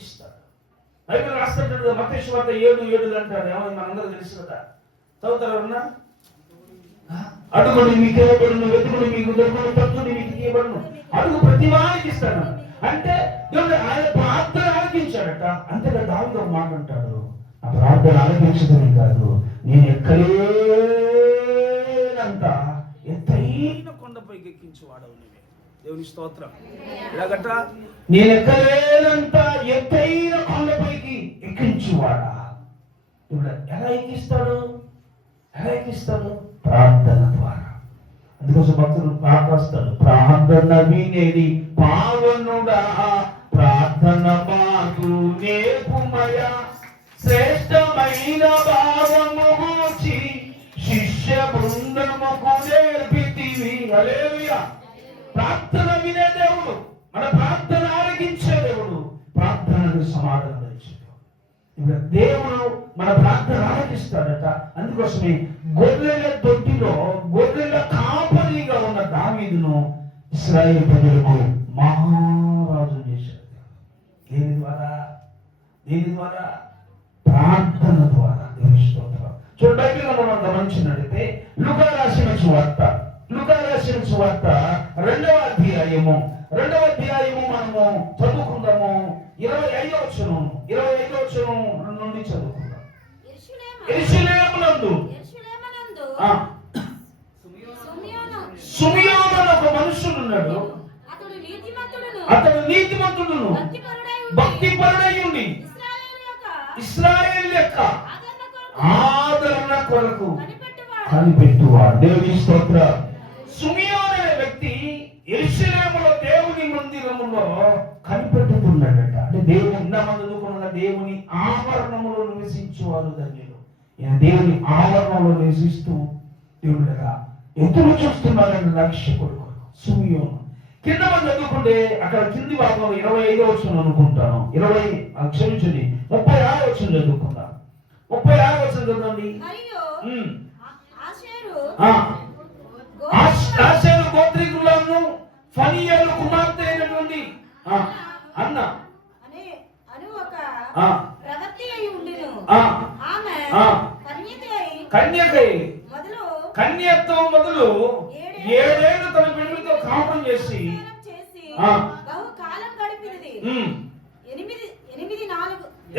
ఇస్తాడు. బైబిల్ రాస్తాడు మత్తయి వార్త 7:7 అంటాడు. ఏమని మనందరూ తెలుసు కదా, చదువుతారన్నా? అడుగుడు మీకు ఇవ్వబడును, వెతుకుడు మీకు దొరుకును, తట్టుడు మీకు ఇవ్వబడును, అడుగు ప్రతి వారికి ఇస్తాను అంటే దేవుడు ఆయన ప్రార్థన ఆలకించాడట. అంతేగా దావీదు ఒక మాట అంటాడు, ఆ ప్రార్థన ఆలకించడమే కాదు, నేను ఎక్కలేనంత ఎత్తైన కొండపైకి ఎక్కించువాడవు నీవే. దేవుని స్తోత్రం. ఎలాగట, నేను ఎక్కలేనంత ఎత్తైన కొండపైకి ఎక్కించువాడా. ఇప్పుడు ఎలా ఎక్కిస్తాడు? ప్రార్థన ద్వారా. అందుకోసం భక్తులు ప్రార్థిస్తాడు, ప్రార్థన వినేది పావనుడా, ప్రార్థన మాకు నేర్పుమయ, శ్రేష్టమైన భావము గూర్చి శిష్య బృందముకు నేర్పితివి. హల్లెలూయా. ప్రార్థన వినే దేవుడు, మన ప్రార్థన ఆలకించే దేవుడు, ప్రార్థనకు సమాధానం ఇచ్చేది. ఇప్పుడు దేవుడు మన ప్రార్థన ఆలకిస్తాడట. అందుకోసమే గొర్రెల దొడ్డిలో గొర్రెల కాపరిగా ఉన్న దావీదును ఇశ్రాయేలు ప్రజలకు మహారాజు చేశాడు. దేని ద్వారా? ప్రార్థన ద్వారా. దేవుని స్తోత్రం. చూడండి, బైబిల్లో మనం గమనించినట్లయితే లూకా రాసిన సువార్త 2వ అధ్యాయము మనము చదువుకుందాము. 25వ వచనం నుండి చదువుకుందాం. యెరూషలేమునందు సుమియోను అనే ఒక మనుషుడు ఉన్నాడు. అతడు నీతిమంతుడును భక్తిపరుడై ఉండి ఇశ్రాయేలు యొక్క ఆదరణ కొరకు కనిపెట్టువాడు. దేవుని స్తోత్రం. సుమియోను అనే వ్యక్తి యెరూషలేములో దేవుని మందిరములో కనిపెట్టుతున్నాడట. అంటే దేవుని ఇందామనుకున్న దేవుని ఆవరణములో నివసించేవారు ధన్యులు. ఈయన దేవుని ఆవరణంలో నివసిస్తూ దేవుడుగా ఎదురు చూస్తున్నాడని రక్షకుడు సుమియోను. కింద మనం చదువుకుంటే అక్కడ కింది భాగంలో 25వ వచనం అనుకుంటాను, 36వ వచనం చదువుకుందాం. 36వ వచనం చదవండి. ఆషేరు గోత్రీకులను ఫనియేలు కుమార్తె అయినటువంటి అన్న కన్యతో మొదలు 7 ఏళ్ళు తన బిడ్డలతో కాపురం చేసి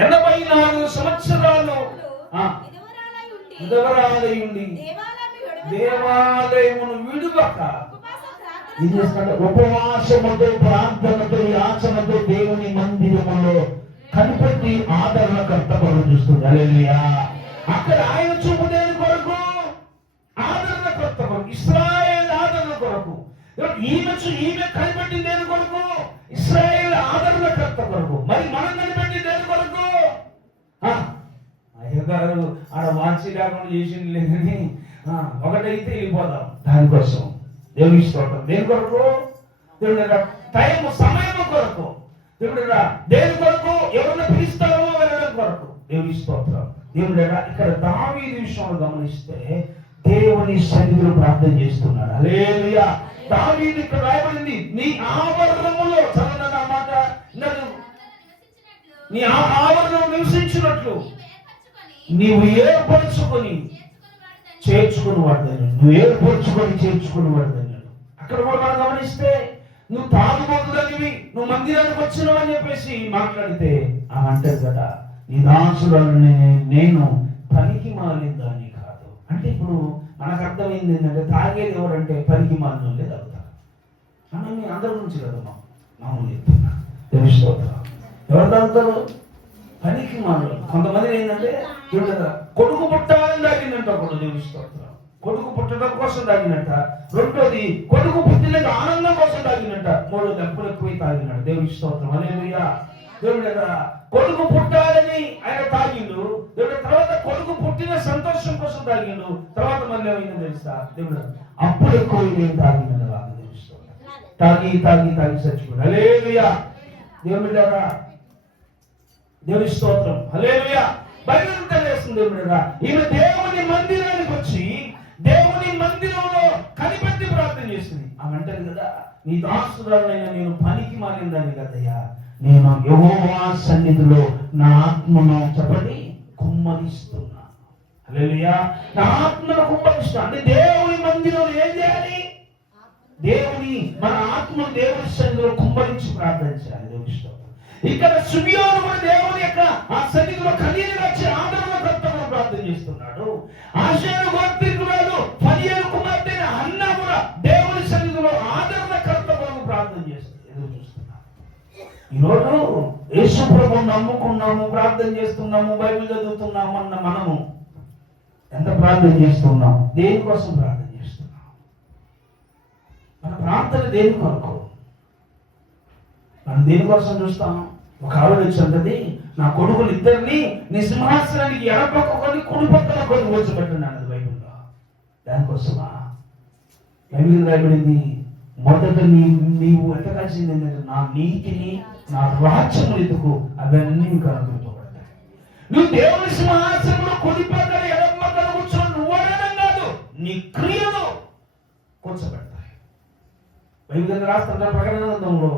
84 సంవత్సరాలు విధవరాలై ఉండి దేవాలయమును విడువక ఉపవాసముతో ప్రార్థనతో యాచనతో దేవుని మందిరములో కనిపెట్టి ఆదరణకర్త కొరకు చూస్తుంది. హల్లెలూయా. అక్కడ ఆయన చూపు దేని కొరకు? ఆదరణకర్త కొరకు, ఇశ్రాయేలు ఆదరణ కొరకు. ఈమె కనిపెట్టింది దేని కొరకు? ఇశ్రాయేలు ఆదరణకర్త కొరకు. మరి మనం కనిపెట్టింది దేని కొరకు? అయ్యగారు ఆడ వాచి లేకుండా చేసింది లేదని ఒకటైతే వెళ్ళిపోదాం. దానికోసం దేవుని స్తోత్రం. దేని కొరకు? దేవుడు టైం సమయం కొరకు. దేవుడు దేని కొరకు? ఎవరిని పిలుస్తారో వెళ్ళడం కొరకు. దేవుని స్తోత్రం. దేవుడు ఇక్కడ దావీదు విషయంలో గమనిస్తే దేవుని సన్నిధిలో ప్రార్థన చేస్తున్నాడు. హల్లెలూయా. దావీదు ఇక్కడ రాయబడింది, నీ ఆవరణములో, చదవన మాట, నీ ఆవరణలో నివసించినట్లు నీవు ఏర్పరచుకొని చేర్చుకుని వాడదన్నాడు. నువ్వు ఏర్పరచుకొని చేర్చుకుని వాడదన్నాడు. అక్కడ కూడా మనం గమనిస్తే నువ్వు తాగుబోతులనివి, నువ్వు మందిరానికి వచ్చినావు అని చెప్పేసి మాట్లాడితే ఆమె అంటారు కదా, నీ దాసులని నేను పనికి మాలిందాన్ని కాదు. అంటే ఇప్పుడు మనకు అర్థమైంది ఏంటంటే తాగేది ఎవరంటే పనికి మాలిన వాళ్ళే తాగుతారు. అని అందరి గురించి కదా మామూలు చెప్తున్నా. తెలుస్తోందా? ఎవరు తాగుతారు? పనికి మాలిన. కొంతమంది ఏంటంటే కొడుకు పుట్టాలని తాగిందంట ఒకడు. తెలుస్తోందా? కొడుకు పుట్టడం కోసం తాగినట్ట. రెండోది కొడుకు పుట్టిన ఆనందం కోసం తాగినట్ట. మూడోది అప్పులు ఎక్కువ తాగినాడు. దేవుని స్తోత్రం. హల్లెలూయా. దేవుడు కొడుకు పుట్టాలని ఆయన తాగిండు. దేవుడు తర్వాత కొడుకు పుట్టిన సంతోషం కోసం తాగిండు. తర్వాత మళ్ళీ ఏమైందో తెలుసా? దేవుడు అప్పులు ఎక్కువ తాగినట్టు తాగి తాగి తాగి చచ్చిపోయాడు. హల్లెలూయా. దేవుడు దేవుని స్తోత్రం. హల్లెలూయా. బైబిల్ తెలియజేస్తుంది దేవుడు ఈమె దేవుని మందిరానికి వచ్చి దేవుని మందిరంలో కనిపెట్టి ప్రార్థన చేస్తుంది. ఆమె అంటారు కదా, నీ దాసురాలైన నేను పనికి మాలిందని కదయ్యా, నేను యెహోవా సన్నిధిలో నా ఆత్మను చెప్పండి కుమ్మరిస్తున్నా. హల్లెలూయా. నా ఆత్మను కుమ్మరిస్తున్నా అంటే దేవుని మందిరంలో ఏం చేయాలి? మన ఆత్మను దేవుని సన్నిధిలో కుమ్మరించి ప్రార్థన చేయాలి. దేవుని స్తోత్రం. ఇక్కడ సుమియోను కూడా దేవుని యొక్క ఆ సన్నిధిలో కన్నీరు వచ్చి ఆదరణకర్తగా ప్రార్థన చేస్తున్నాడు. ఆషేరు గోత్రీకురాలు ఫనియేలు కుమార్తె హన్న కూడా దేవుని సన్నిధిలో ఆదరణకర్తగా ప్రార్థన చేస్తుంది. ఎదురు చూస్తున్నారు. ఈరోజు యేసు ప్రభువుని నమ్ముకున్నాము, ప్రార్థన చేస్తున్నాము, బైబిల్ చదువుతున్నాము అన్న మనము ఎంత ప్రార్థన చేస్తున్నాం? దేనికోసం ప్రార్థన చేస్తున్నాం? మన ప్రార్థన దేని కొరకు? మనం దేనికోసం చూస్తాం? ఒక ఆవిడ వచ్చింది, నా కొడుకులు ఇద్దరిని నీ సింహాసనానికి ఎడపక్కని కుడి పక్కన కొన్ని కూర్చోబెట్టండి అన్నది బైబిల్లో. దానికోసమా? బైబిల్ రాయబడింది, మొదట నీవు ఎంత కలిసింది ఏంటంటే నా నీతిని నా రాజ్యము ఎదుకు అవన్నీ నీకు అనుకుంటబడతాయి. నువ్వు దేవుని సింహాసనంలో కుడి పక్కన ఎడపక్కన కూర్చొని నువ్వు అనడం కాదు, నీ క్రియలు కూర్చోబెడతాయి. బైబిల్ రాస్తున్న ప్రకటన గ్రంథంలో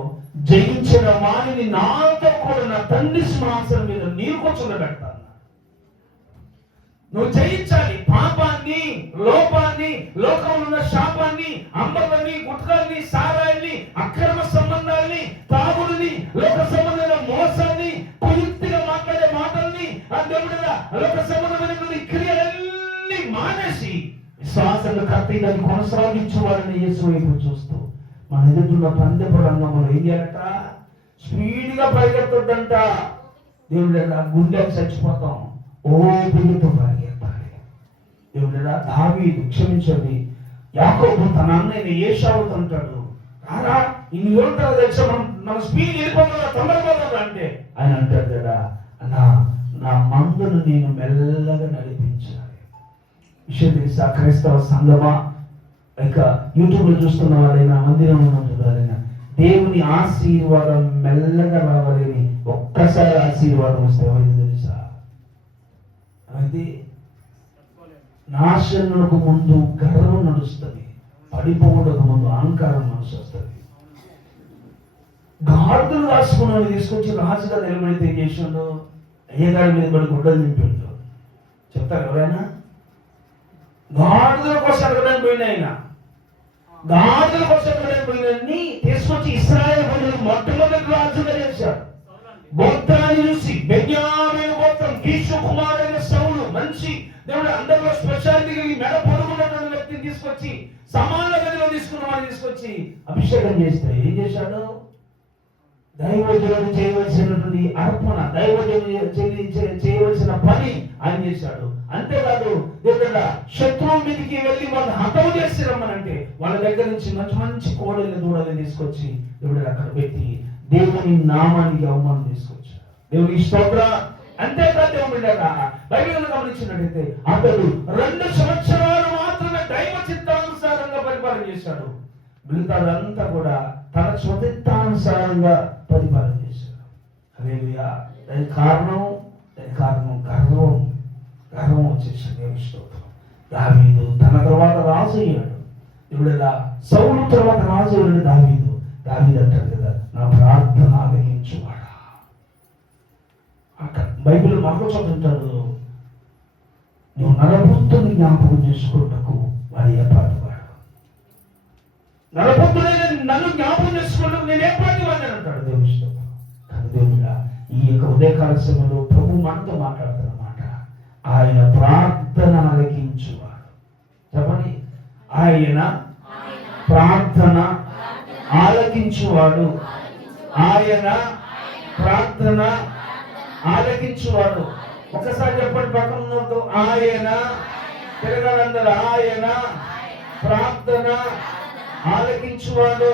జయించిన వాణిని నాతో కూడా నా తండ్రి సింహాసనం మీద నీరు కూర్చోబెడతాను. నువ్వు జయించాలి పాపాన్ని, లోపాన్ని, లోకంలో ఉన్న శాపాన్ని, అంబర్ని, గుట్కాల్ని, సారాయిని, అక్రమ సంబంధాలని, తాగుడిని, లోక సంబంధమైన మోసాన్ని, కుయుక్తిగా మాట్లాడే మాటల్ని, ఆ దేవుడుగా లోక సంబంధమైనటువంటి క్రియలన్నీ మానేసి విశ్వాసంగా కట్టి దాన్ని కొనసాగించేవాడిని యేసు వైపు చూస్తూ మన ఎదుటిన్న పందెపు రంగంలో ఏం చేయాలట? స్పీడ్గా పరిగెత్తొద్దంట. దేవుడు గుండెకి చచ్చిపోతాం, ఓపికతో పరిగెత్తాలి. దేవుడు దావీదు క్షమించండి, యాకోబు తన అన్నయ్య ఏశావుతో అంటాడు, రారా ఇన్ని రోజులు తెలిసా మన స్పీడ్ వెళ్ళిపోతుందా, తొందరపోతుందా అంటే ఆయన అంటాడు కదా, నా మందును నేను మెల్లగా నడిపించాలి. విషయం తెలుసా క్రైస్తవ సంఘమా, ఇక యూట్యూబ్ లో చూస్తున్న వాళ్ళైనా, మందిరంలో ఉన్న వాళ్ళైనా, దేవుని ఆశీర్వాదం మెల్లగా రావాలని ఒక్కసారి ఆశీర్వాదం వస్తే ఏమైంది తెలుసా? అయితే నాశనకు ముందు గర్వం నడుస్తుంది, పడిపోవడానికి ముందు అహంకారం మనసు వస్తుంది. గాడులు రాసుకున్న తీసుకొచ్చి రాజుగా నిలబడితే ఏం చేసిండు? అయ్యగారి మీద పడి గుడ్డలు నింపిండు. చెప్తారు ఎవరైనా? గాడుల కోసం అడగడానికి పోయిన ఆయన, గాడుల కోసం అడగడానికి పోయినన్ని తీసుకొచ్చి ఇశ్రాయేలు ప్రజలకు మొట్టమొదటి రాజుగా చేశాడు. గోత్రాన్ని చూసి బెన్యామీను గోత్రం, కీషు కుమారుడైన సౌలు, మంచి దేవుడు అందరిలో స్పెషాలిటీ కలిగి మెడ పొరుగున్నటువంటి వ్యక్తిని తీసుకొచ్చి సమాన గదిలో తీసుకున్న వాడిని తీసుకొచ్చి అభిషేకం చేస్తే ఏం చేశాడు? దైవజనుడు చేయవలసినటువంటి అర్పణ, దైవజనుడు చేయవలసిన పని ఆయన చేశాడు. అంతేకాదు ఇక్కడ శత్రువు మీదకి వెళ్ళి వాళ్ళు హతం చేసి రమ్మనంటే వాళ్ళ దగ్గర నుంచి మంచి మంచి కోడల్ని దూడల్ని తీసుకొచ్చి దేవుడు అక్కడ పెట్టి దేవుని నామానికి అవమానం తీసుకొచ్చాడు. దేవుని స్తోత్రం. అంతేకాదు దేవుడు బైబిల్ గమనించినట్టయితే అతడు 2 సంవత్సరాలు మాత్రమే దైవ చిత్తానుసారంగా పరిపాలన చేశాడు. మిగతాదంతా కూడా తన స్వచిత్తానుసారంగా పరిపాలన చేశాడు. హల్లెలూయా. దానికి కారణం గర్వం వచ్చేసి దేవుని స్తోత్రం. దావీదు తన తర్వాత రాజు అయ్యాడు. ఇప్పుడు సౌలు తర్వాత రాజు అయ్యాడు దావీదు అంటాడు కదా, నా ప్రార్థన ఆలకించువాడా. బైబిల్ మరొక చోట అంటాడు, నువ్వు నరపుత్రుని జ్ఞాపకం చేసుకున్నకు వాడు ఏ పాటి వాడు. నరపుత్రుడైన నన్ను జ్ఞాపకం చేసుకున్నకు నేను ఏ పాటి వాడిని అంటాడు దేవుని స్తోత్రం. కానీ దేవుడా, ఈ యొక్క ఉదయకాల సమయంలో ప్రభు మనతో మాట్లాడుతున్నమాట, ఆయన ప్రార్థన ఆలకించువాడు. చెప్పండి, ఆయన ప్రార్థన ఆలకించువాడు. ఆయన ప్రార్థన ఆలకించువాడు. ఒకసారి చెప్పండి పక్కన ఉన్నట్టు, ఆయన తిరగాలందరూ, ఆయన ప్రార్థన ఆలకించువాడు.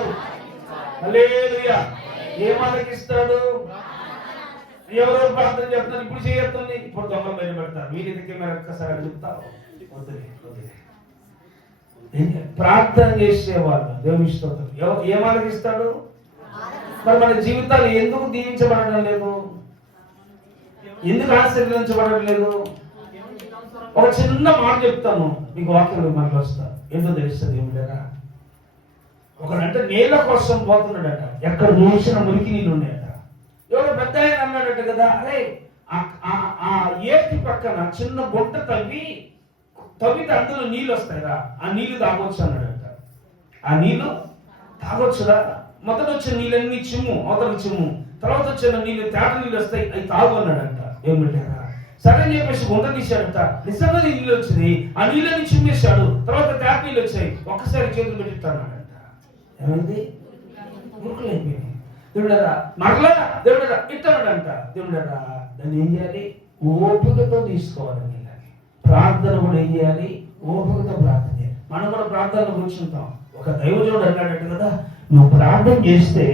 హల్లెలూయా. ఏం ఆలకిస్తాడు? ఎవరో ప్రార్థన చేస్తున్నారు, ఇప్పుడు చేయొద్దని ఇప్పుడు దొంగలు బయట పెడతారు. వీరికి మీరు ఒక్కసారి చెప్తారు, ప్రార్థన చేసేవాళ్ళు దేవుని స్తోత్రం. ఏం ఆలకిస్తాడు? మరి మన జీవితాలు ఎందుకు దీవించబడడం లేదు? ఎందుకు ఆశీర్వదించబడడం లేదు? ఒక చిన్న మాట చెప్తాను మీకు, వాక్యంలో మనకు వస్తా. ఏంటో తెలుస్తుంది ఏమిటా? ఒకడంటే నీళ్ళ కోసం పోతున్నాడట, ఎక్కడ చూసిన మురికి నీళ్ళు ఉన్నాయట. ఎవరో పెద్ద ఆయన అన్నాడట కదా, అరే ఆ ఏటి పక్కన చిన్న గుంట తవ్వితే అందులో నీళ్ళు వస్తాయిరా, ఆ నీళ్లు తాగొచ్చు అన్నాడట. ఆ నీళ్లు తాగొచ్చురా, మొదట వచ్చిన నీళ్ళన్నీ చిమ్ము, అవతల చిమ్ము, తర్వాత వచ్చిన నీళ్ళు తేట నీళ్ళు వస్తాయి, అవి తాగు అన్నాడంట. ఏమిటారా? సరే అని చెప్పేసి గుంట తీశాడంట. నిజంగా నీళ్ళు వచ్చింది, ఆ నీళ్ళని చిమ్మేశాడు. తర్వాత తేట నీళ్ళు వచ్చాయి. ఒక్కసారి చేతులు పెట్టిస్తానంట. ఏమైంది? గురుకులు అయిపోయింది. దేవుడరా మరలా దేవుడరా ఇస్తాడంట. దేవుడరా దాన్ని ఏం చేయాలి? ఓపికతో తీసుకోవాలి. ప్రార్థన కూడా ఏం చేయాలి? ఓపికతో ప్రార్థన చేయాలి. మనం కూడా ప్రార్థనలో కూర్చుంటాం. ఒక దైవజనుడు అన్నాడట కదా, నువ్వు ప్రార్థన చేస్తే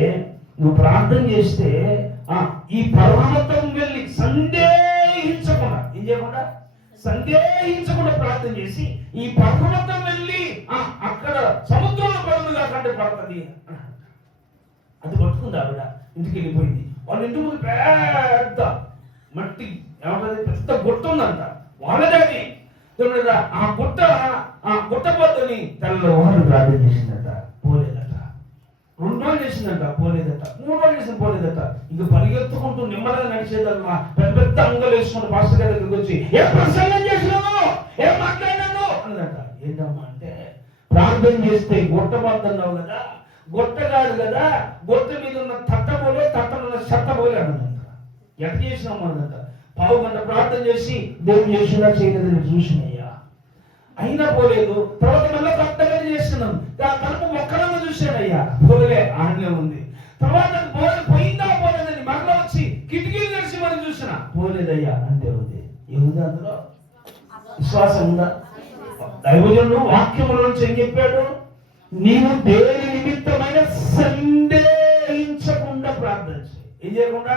ఈ పర్వతం వెళ్ళి సందేహించకుండా, ఏం చేయకుండా, సందేహించకుండా ప్రార్థన చేసి ఈ పర్వతం వెళ్ళి అక్కడ సముద్రంలో పడుతుందిగా కంటే పడుతుంది. అది పట్టుకుంది ఆవిడ, ఇంటికి వెళ్ళిపోయింది. వాళ్ళ ఇంటి ముందు పెద్ద మట్టి ఏమంటుంది, పెద్ద గుట్ట ఉందంట. వాళ్ళది ఆ గుట్ట పోతని తెల్లవారు ప్రార్థన చేసిందట, పోలేదట. 2 రోజులు చేసిందంట, పోలేదట. 3 రోజులు చేసింది, పోలేదట. ఇక పరిగెత్తుకుంటూ నిమ్మలంగా నడిచేదమ్మా, పెద్ద అంగలు వేసుకుంటూ పాస్టర్ గారి దగ్గరికి వచ్చి, ఏ ప్రసంగం చేసినాను, ఏం మాట్లాడినాను అన్నదట. ఏంటమ్మా అంటే, ప్రార్థన చేస్తే గుట్ట పోతున్నావు కదా, గొట్టగాడు కదా, గొట్ట మీద ఉన్న తట్టబోలే, తట్టలో ఉన్న చెత్తబోలే అన్నదంట. ఎంత చేసినాము అన్నదంట. 1/2 గంట ప్రార్థన చేసి దేవుడు చేసినా చేయలేదని చూసినయ్యా, అయినా పోలేదు. తర్వాత మళ్ళీ కొత్తగా చేస్తున్నాం, కనుక ఒక్కడన్నా చూశానయ్యా, పోలే, ఆడనే ఉంది. తర్వాత పోయిందా పోలేదని మరలా వచ్చి కిటికీలు తెరిచి మనం చూసినా, పోలేదయ్యా, అంతే ఉంది. ఏముంది అందులో? విశ్వాసం ఉందా? దైవజనుడు వాక్యముల నుంచి ఏం చెప్పాడు? నీవు దేని నిమిత్తమైన సందేహించకుండా ప్రార్థన చేయి. ఏం చేయకుండా?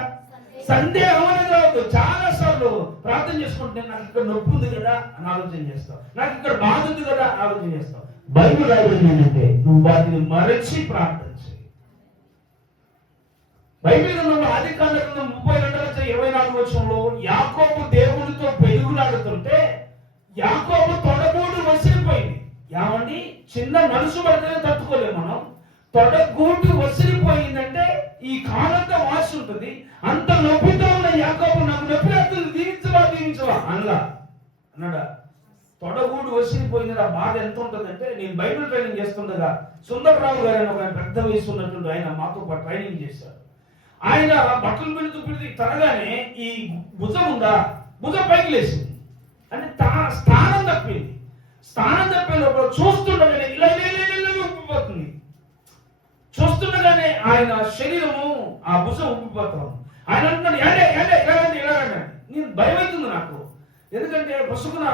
సందేహం అనేది రావద్దు. చాలా సార్లు ప్రార్థన చేసుకుంటే నాకు ఇక్కడ నొప్పి ఉంది కదా అని ఆలోచన చేస్తావు, నాకు ఇక్కడ బాధ ఉంది కదా ఆలోచన చేస్తావు. బైబిల్ రాయబడింది ఏంటంటే, నువ్వు వాటిని మరచి ప్రార్థన చేయి. బైబిల్ గ్రంథంలో ఆదికాండ గ్రంథం 32:24 యాకోబు దేవునితో పెరుగులాడుతుంటే యాకోబు తొడగూడు వసిలిపోయింది. ఏమండి, చిన్న నలుసు పడితేనే తట్టుకోలేము మనం. తొడగూడు వసిలిపోయిందంటే ఈ కాలంతో వాసి ఉంటుంది. అంత నొప్పితో ఉన్న యాకోబు, నాకు నొప్పి వస్తుంది, దీవించవా అన్నాడా? తొడగూడు వసిలిపోయింది. ఆ బాధ ఎంత ఉంటుందంటే, నేను బైబిల్ ట్రైనింగ్ చేస్తుండగా సుందరరావు గారు అని ఒక పెద్ద వయసు ఉన్నట్టు ఆయన మాతో పాటు ట్రైనింగ్ చేశారు. ఆయన బట్టలు పిడిచి తరగానే ఈ భుజం ఉందా, భుజం పైకి లేచింది. అంటే స్థానం తప్పింది. స్థానం తప్పే లోపల చూస్తుండగానే ఇలా ఉబ్బిపోతుంది. చూస్తుండగానే ఆయన శరీరము, ఆ భుజం ఉబ్బిపోతాం. ఆయన అంటున్నాడు, ఇలాగండి. నేను భయం అవుతుంది నాకు. ఎందుకంటే పసుకున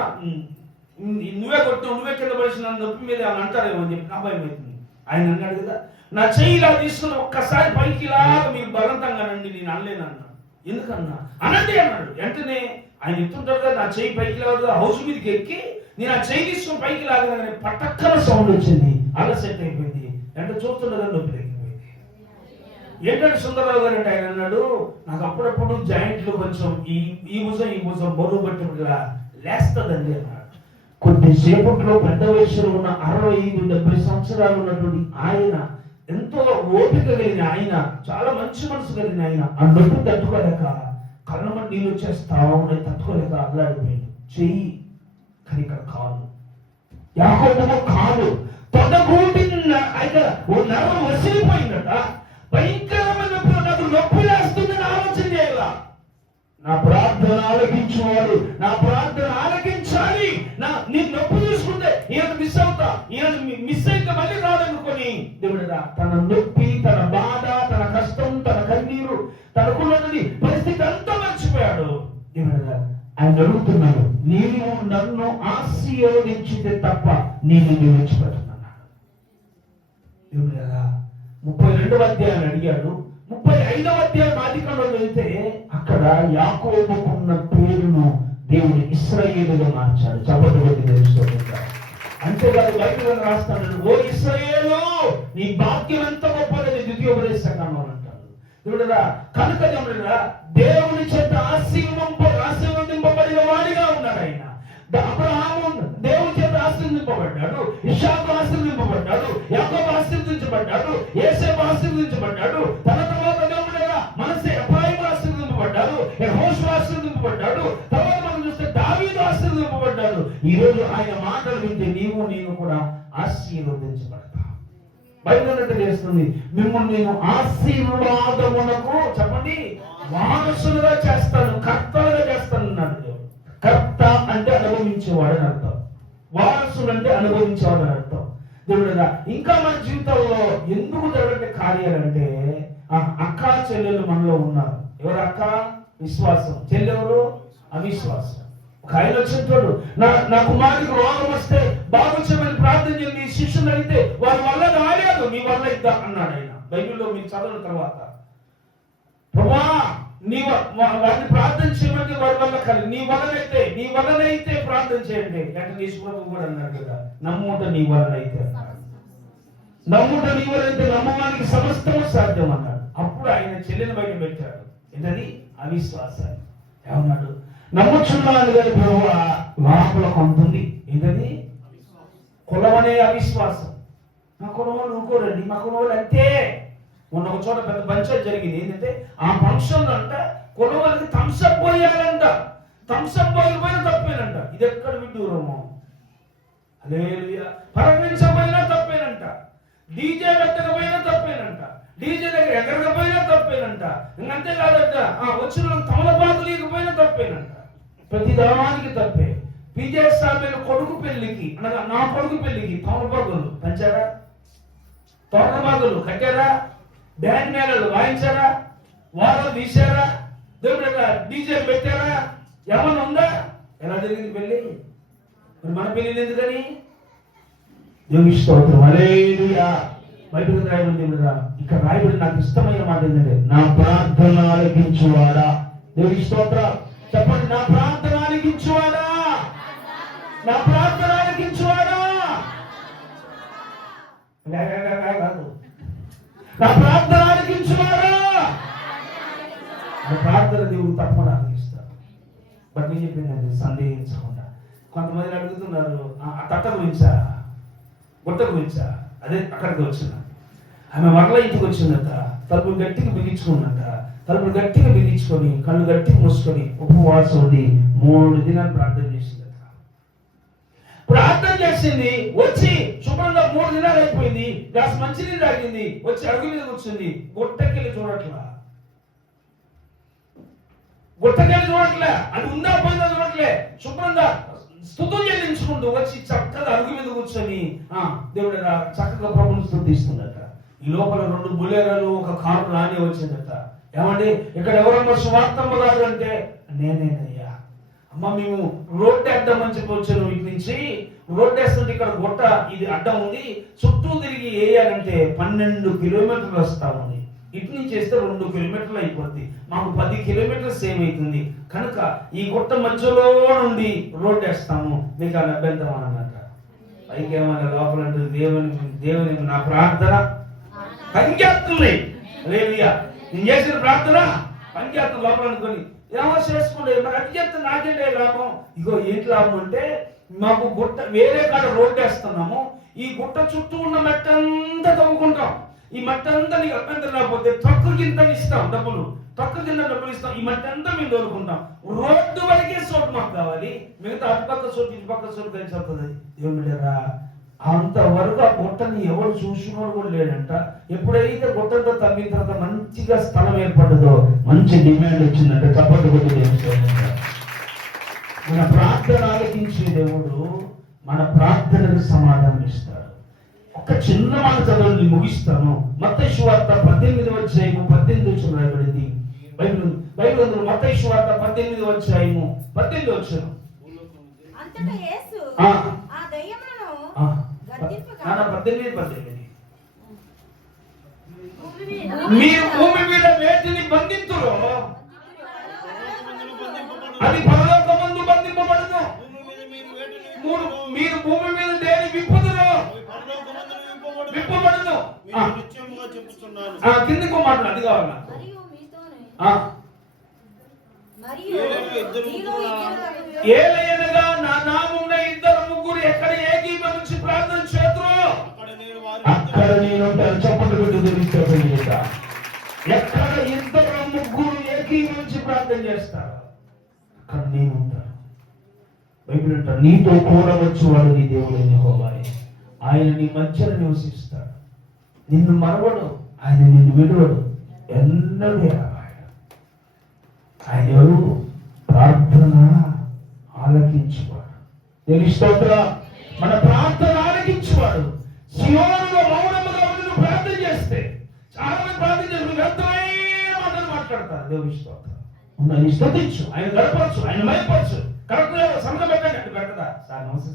నువ్వే కొట్టావు, నువ్వే కింద పడిసిన నొప్పి మీద అని అంటారేమో అని చెప్పి నా భయం అవుతుంది. ఆయన అన్నాడు కదా, నా చెయ్యి ఇలా తీసుకుని ఒక్కసారి పైకి ఇలాగ మీరు బలవంతంగా రండి, నేను అనలేను అన్నాడు. ఎందుకన్నా అనండి అన్నాడు. వెంటనే ఆయన ఎత్తుంటాడు కదా, నా చెయ్యి పైకి లేవదు, హౌస్ మీదకి ఎక్కి నేను ఆ చెయ్యి తీసుకుని పైకి లాగగానే పట్టక్కన సౌండ్ వచ్చింది. అలా సెట్ అయిపోయింది. అంటే చూస్తుండగా నొప్పి తగ్గిపోయింది. ఏంటంటే సుందరరావు గారు అంటే ఆయన అన్నాడు, నాకు అప్పుడప్పుడు జాయింట్లు కొంచెం ఈ భుజం బరువు పట్టినట్టుగా లేస్తుందండి అన్నాడు. కొద్దిసేపట్లో పెద్ద వయసులో ఉన్న 65-70 సంవత్సరాలు ఉన్నటువంటి ఆయన, ఎంతో ఓపిక కలిగిన ఆయన, చాలా మంచి మనసు కలిగిన ఆయన, ఆ నొప్పి తట్టుకోలేక కళ్ళమ నీళ్ళు వచ్చేస్తావు తట్టుకోలేక అల్లాడిపోయాడు. చెయ్యి కానీ ఇక్కడ కాదు, యాకోబు కాదు, తొడగూటి అయితే ఓ నరం వసిలిపోయిందట. భయంకరమైన నాకు నొప్పి లేస్తుందని ఆలోచన చేయాల. నా ప్రార్థన ఆలకించేవాడు, నా ప్రార్థన ఆలకించాలి. నీ నొప్పి చూసుకుంటే ఈయన మిస్ అవుతా, ఈయన మిస్ అయితే మళ్ళీ రాదనుకొని దేవుడా తన నొప్పి, తన బాధ, తన కష్టం, తన కన్నీరు, తనకున్నది పరిస్థితి అంతా మర్చిపోయాడు. దేవుడా ఆయన అడుగుతున్నాడు, నీవు నన్ను ఆశీర్వదించితే తప్ప నేను విడిచిపెట్టనన్నాడు. దేవుడా 32వ అధ్యాయాన్ని అడిగాడు. 35వ అధ్యాయం ఆదికాండంలో వెళ్తే అక్కడ యాకోబుకున్న పేరును దేవుడు ఇశ్రాయేలుగా మార్చాడు. చప్పట్లు తెలుసుకోవాలి. అంతేకాదు బైబిల్లో రాస్తాడు, ఓ ఇశ్రాయేలు నీ భాగ్యం ఎంత గొప్పదని ద్వితీయోపదేశకాండంలో అంటాడు. చూడరా కనుక దేవుని చేత ఆశీర్వదింపబడిన వాడిగా ఉన్నాడు ఆయన. అబ్రహాము దేవుని చేత ఆశీర్వదింపబడ్డాడు, ఇస్సాకు ఆశీర్వదింపబడ్డాడు, యాకోబు ఆశీర్వదించబడ్డాడు, యోసేపు ఆశీర్వదించబడ్డాడు. తన తర్వాత దేవుడుగా మనసే ఎఫ్రాయిము ఆశీర్వదింపబడ్డాడు, యెహోషువ ఆశీర్వదింపబడ్డాడు. తర్వాత మనం చూస్తే దావీదు ఆశీర్వదింపబడ్డాడు. ఈ రోజు ఆయన మాటలు వింటే నీవు నేను కూడా ఆశీర్వదించబడతా. బైబిల్ తెలియజేస్తుంది, మిమ్మల్ని నేను ఆశీర్వాదమునకు చెప్పండి వారసులుగా చేస్తాను, కర్తలుగా చేస్తాను అన్నాడు దేవుడు. కర్త అంటే అనుభవించేవాడు అని అర్థం, వారసులు అంటే అనుభవించేవాడు అని అర్థం. దేవుడుగా ఇంకా మన జీవితంలో ఎందుకు జరగని కార్యాలంటే అక్క చెల్లెలు మనలో ఉన్నారు. ఎవరు అక్క? విశ్వాసం. చెల్లెవరు? అవిశ్వాసం. ఒక ఆయన వచ్చినట్టు నా కుమారుడికి రోగం వస్తే బాగు చేయమని ప్రార్థన చేయండి, శిష్యుని అడిగితే వారి వల్ల రాలేదు, నీ వల్ల ఇద్దా అన్నాడు ఆయన. బైబిల్లో మీరు చదవని తర్వాత ప్రభా వారిని ప్రార్థన చేయమంటే వారి వల్ల కాదు, నీ వల్లనైతే ప్రార్థన చేయండి అంటే నీ సుప్రభు కూడా అన్నాడు కదా, నమ్ముట నీ వల్లనైతే అన్నాడు. నమ్ముట నీ వల్లైతే నమ్మడానికి సమస్తము సాధ్యం అన్నాడు. అప్పుడు ఆయన చెల్లెని బయట పెట్టాడు. ఏంటది? అవిశ్వాసాన్ని. ఏమన్నాడు? నమ్ముచున్నాను కానీ ప్రభువా లోపల కొంటుంది. ఏంటది? కులమనే అవిశ్వాసం. మా కులం వాళ్ళు ఊరుకోరండి, మా కులం వాళ్ళు అంతే. మొన్న ఒక చోట పెద్ద పంచాయతీ జరిగింది. ఏంటంటే ఆ ఫంక్షన్లో అంట కులం వాళ్ళకి థమ్స్అప్ పోయాలంట. థమ్స్అప్ పోయిపోయినా తప్పేనంట. ఇది ఎక్కడ విడ్డూరమో. హల్లెలూయా. పరమించకపోయినా తప్పేనంట, డీజే పెట్టకపోయినా తప్పేనంట, డీజే దగ్గర ఎగరకపోయినా తప్పేనంట. ఇంకంతేకాదంట వచ్చిన తమలపాకులు ఇకపోయినా తప్పేనంట. ప్రతి దానికి తప్పే. విజయస్వామి కొడుకు పెళ్లికి అనగా నా కొడుకు పెళ్లికి తమలపాకులు పంచారా, తోటపాకులు కట్టారా, బ్యాండ్ మేళలు వాయించారా, వారాలు తీశారా, దేవుడు డీజే పెట్టారా, ఏమన్నా ఉందా? ఎలా జరిగింది పెళ్లి? మరి మన పెళ్లి ఎందుకని? దేవుని స్తోత్రం. హల్లెలూయా. బైబిల్ రాయబడింది ఇక్కడ రాయబడి నాకు ఇష్టమైన మాట ఏంటంటే నా ప్రార్థన ఆలకించువాడా. దేవుని స్తోత్రం. చెప్పండి, నా ప్రార్థన ఆలకించువాడా, నా ప్రార్థన ఆలకించువాడా. కాదు, నా ప్రార్థన ఆలకించువాడా. నా ప్రార్థన దేవుడు తప్పకుండా ఆలకిస్తాడు. బట్ నేను చెప్పిందండి సందేహించకుండా. కొంతమంది అడుగుతున్నారు ఆ తట్ట గురించా, గుట్ట గురించా. అదే అక్కడికి వచ్చిన ఆమె మరల ఇంటికి వచ్చిందట. తలుపులు గట్టిగా బిగించుకున్నట. తలుపులు గట్టిగా బిగించుకొని కళ్ళు గట్టిగా మూసుకొని ఉపవాసం ఉండి 3 దినాలు ప్రార్థన చేసిందట. ప్రార్థన చేసింది, వచ్చి శుభ్రంగా 3 దినాలు అయిపోయింది. గ్లాస్ మంచినీళ్ళు తాగింది, వచ్చి అడుగు మీద కూర్చుంది. గుట్టకెళ్ళి చూడట్లా, అది ఉందా పోయిందా చూడట్లే. శుభ్రంగా స్తుతులు చెల్లించుకుంటూ వచ్చి చక్కగా అడుగు మీద కూర్చొని దేవుడు చక్కగా ప్రభువుని స్తుతిస్తుందట. ఈ లోపల 2 బులెరోలు ఒక కారు రాని వచ్చిందట. ఏమండి ఇక్కడ ఎవరమ్మా సువార్తమ్మ గారు అంటే నేనేనయ్యా. అమ్మ మేము రోడ్డు అడ్డం అని చెప్పి వచ్చాను. ఇటు నుంచి రోడ్డు వేస్తుంటే ఇక్కడ గుట్ట ఇది అడ్డం ఉంది, చుట్టూ తిరిగి వేయాలంటే 12 కిలోమీటర్లు వస్తా ఉంది. ఇటు నుంచి చేస్తే 2 కిలోమీటర్లు అయిపోద్ది, మాకు 10 కిలోమీటర్లు సేవ్ అవుతుంది, కనుక ఈ గుట్ట మధ్యలో నుండి రోడ్డు వేస్తాము, మీకు ఆ అభ్యంతరం అన్నమాట. పైకి ఏమన్నా లోపల దేవుని నా ప్రార్థన పనిచేస్తుంది. హల్లెలూయా. నేను చేసిన ప్రార్థన పనిచేస్తుంది లోపల అనుకొని ఏమో చేసుకోండి. మరి అటు చేస్తే నాకేంటే లాభం? ఇగో ఏంటి లాభం అంటే, మాకు గుట్ట వేరే కాడ రోడ్డు వేస్తున్నాము, ఈ గుట్ట చుట్టూ ఉన్న మట్టి అంతా తవ్వుకుంటాం. ఈ మట్టి అంతా నీకు అభ్యంతరం లేకపోతే తక్కువ కింద ఇస్తాం డబ్బులు, తక్కువ కింద డబ్బులు ఇస్తాం. ఈ మట్టి అంతా మేము తోలుకుంటాం. రోడ్డు వరకే చోటు మాకు కావాలి, మిగతా అటుపక్క చోటు ఇటుపక్క చోటు కలిసి వస్తుంది. ఏమిటరా అంతవరకు ఆ గుట్టని ఎవరు చూసినోడు కూడా లేడంట. ఎప్పుడైతే గుట్టంతో తగ్గిన తర్వాత మంచిగా స్థలం ఏర్పడదో మంచి డిమాండ్ వచ్చిందంటే చప్పట్లు కొట్టి మన ప్రార్థన ఆలకించే దేవుడు మన ప్రార్థనకు సమాధానం ఇస్తాడు. ఒక చిన్న మాట చదువుని ముగిస్తాను. మత్తయి సువార్త 18వ అధ్యాయము 18 రాయబడింది బైబిల్ అందులో. మత్తయి సువార్త 18వ అధ్యాయము 18 వచనం. అంతటా యేసు ఆ దయ్యములను గద్దింపగా 18 మీరు భూమి మీద వేటిని బంధింతురో అది పరలోకమందు బంధింపబడును, మీరు భూమి మీద దేని విప్పుదురో విప్పబడును. కిందకు మాట్లాడు, అది కావాలి. ఏలయనగా నా నామమున 2-3 ఎక్కడ ఏకీభవించి ప్రార్థన చేతురు అక్కడ నేను చప్పట్లు కొట్టి ఎక్కడ 2-3 ఏకీభవించి ప్రార్థన చేస్తారు అక్కడ నేను ఉంటాను. బైబిల్ అంటారు, నీతో కూడా వచ్చి వాడు నీ దేవుడైన యెహోవాయే, ఆయన నీ మధ్యలో నివసిస్తాడు, నిన్ను మరవడు, ఆయన నిన్ను విడువడు, ఎన్నడూ ఎడబాయడు. ఆయన ఎవరు? ప్రార్థన ఆలకించువాడు. దేవుని స్తోత్రం. మన ప్రార్థన ఆలకించువాడు. సియోనులో మౌనముగా ఉండి ప్రార్థన చేస్తే చాలా మంది ప్రార్థన చేసి వ్యర్థమైన మాటలు మాట్లాడతారు. దేవుని స్తోత్రం. ఆయన స్తుతించు, ఆయన గడపచ్చు, ఆయన మైపరచు. కరెక్ట్ సంఘం పెట్టండి అంటే పెట్టదా? సార్ నమస్తే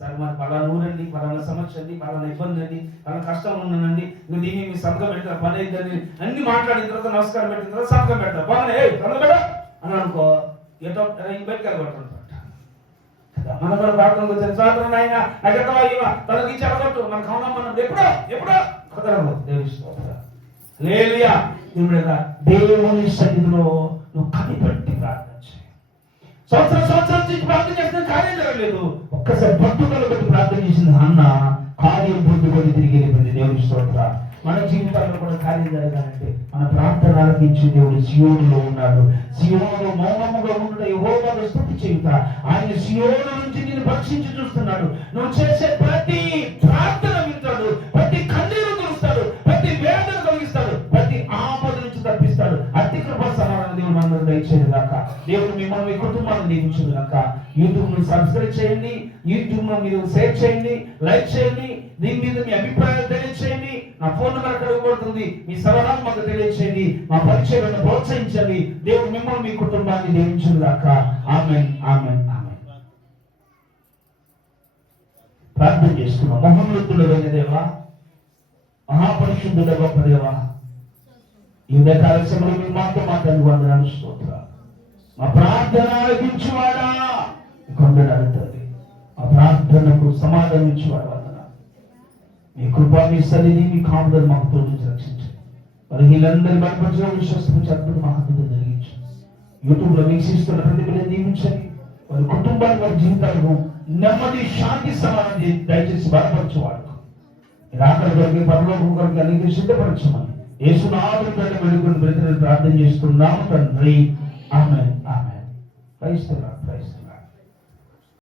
సార్ మరి పలానా ఊరండి, పలానా సమస్య అండి, పలానా ఇబ్బంది అండి, పలానా కష్టం ఉన్నానండి, నువ్వు దీన్ని మీ సంఘం పెడతారు, పని అయిద్దని అన్ని మాట్లాడిన తర్వాత నమస్కారం పెట్టిన తర్వాత సంఘం పెడతారు. బాగానే సంఘం పెట్ట అని అనుకో, ఎటో బయటకు వెళ్ళగొట్టు. మన కూడా ప్రార్థనకు వచ్చిన స్వాతంత్రం ఆయన అగతవా ఇవా తనకి చెడగొట్టు మనకు అవునమ్మన్నప్పుడు ఎప్పుడో కుదరదు. హల్లెలూయా. దేవుని సన్నిధిలో నువ్వు కనిపెట్టి ప్రార్థన చేయి. సంవత్సరం నుంచి ప్రార్థన చేసిన కార్యం జరగలేదు. ఒక్కసారి పట్టుదల పెట్టి ప్రార్థన చేసింది అన్న, కార్యం పొందుకొని తిరిగి వెళ్ళిపోయింది. దేవుని స్తోత్రం. మన జీవితాల్లో కూడా కార్యం జరగాలంటే మన ప్రార్థన ఆలకించే దేవుడు సియోనులో ఉన్నాడు. సియోనులో మౌనముగా ఉండుట యెహోవాను స్తుతి చేయుట. ఆయన సియోను నుంచి నిన్ను పరీక్షించి చూస్తున్నాడు. నువ్వు చేసే ప్రతి ప్రార్థన వింటాడు, ప్రతి కన్నీరు తుడుస్తాడు, ప్రతి వేదన కలిగిస్తాడు, ప్రతి ఆపద నుంచి తప్పిస్తాడు. అతి కృప సమాధానం దేవుడు మనందరూ దయచేయను గాక. దేవుడు మిమ్మల్ని మీ కుటుంబాన్ని దీవించును గాక. యూట్యూబ్ ను సబ్స్క్రైబ్ చేయండి, యూట్యూబ్ ను మీరు షేర్ చేయండి, లైక్ చేయండి, దీని మీద మీ అభిప్రాయాలు తెలియచేయండి. నా ఫోన్ నెంబర్ అక్కడ ఇవ్వబడుతుంది. మీ సలహాలు మాకు తెలియచేయండి, మా పరిచయాలను ప్రోత్సహించండి. దేవుడు మిమ్మల్ని మీ కుటుంబాన్ని దీవించును గాక. ఆమేన్, ఆమేన్, ఆమేన్. ప్రార్థన చేస్తున్నాం. మహోన్నతుడైన దేవా, మహాపరిశుద్ధుడ గొప్ప దేవా, ఈ ఉదయకాల సమయంలో మీరు మాతో మాట్లాడి వందనాలు స్తోత్రాలు. మా ప్రార్థన ఆలకించువాడా కొండడాలు తండ్రి, మా ప్రార్థనకు సమాధానం ఇచ్చేవాడు వందనాలు. మీ కృప, మీ సన్నిధి, మీ కాపుదలు మాకు తోడించి రక్షించండి. మరి వీళ్ళందరి బలపరచడం విశ్వసించి అద్భుత మహత్తులు జరిగించండి. యూట్యూబ్ లో వీక్షిస్తున్న ప్రతి బిడ్డను దీవించండి. వారి కుటుంబాలు, వారి జీవితాలను నెమ్మది, శాంతి, సమాధానం దయచేసి బలపరచువాడు. రాకడ కొరకు, పరలోకం కొరకు అన్ని సిద్ధపరచమని యేసునామములో వేడుకొని బ్రతిని ప్రార్థన చేస్తున్నాము తండ్రి. Amen, amen. Praise the Lord, praise the lord.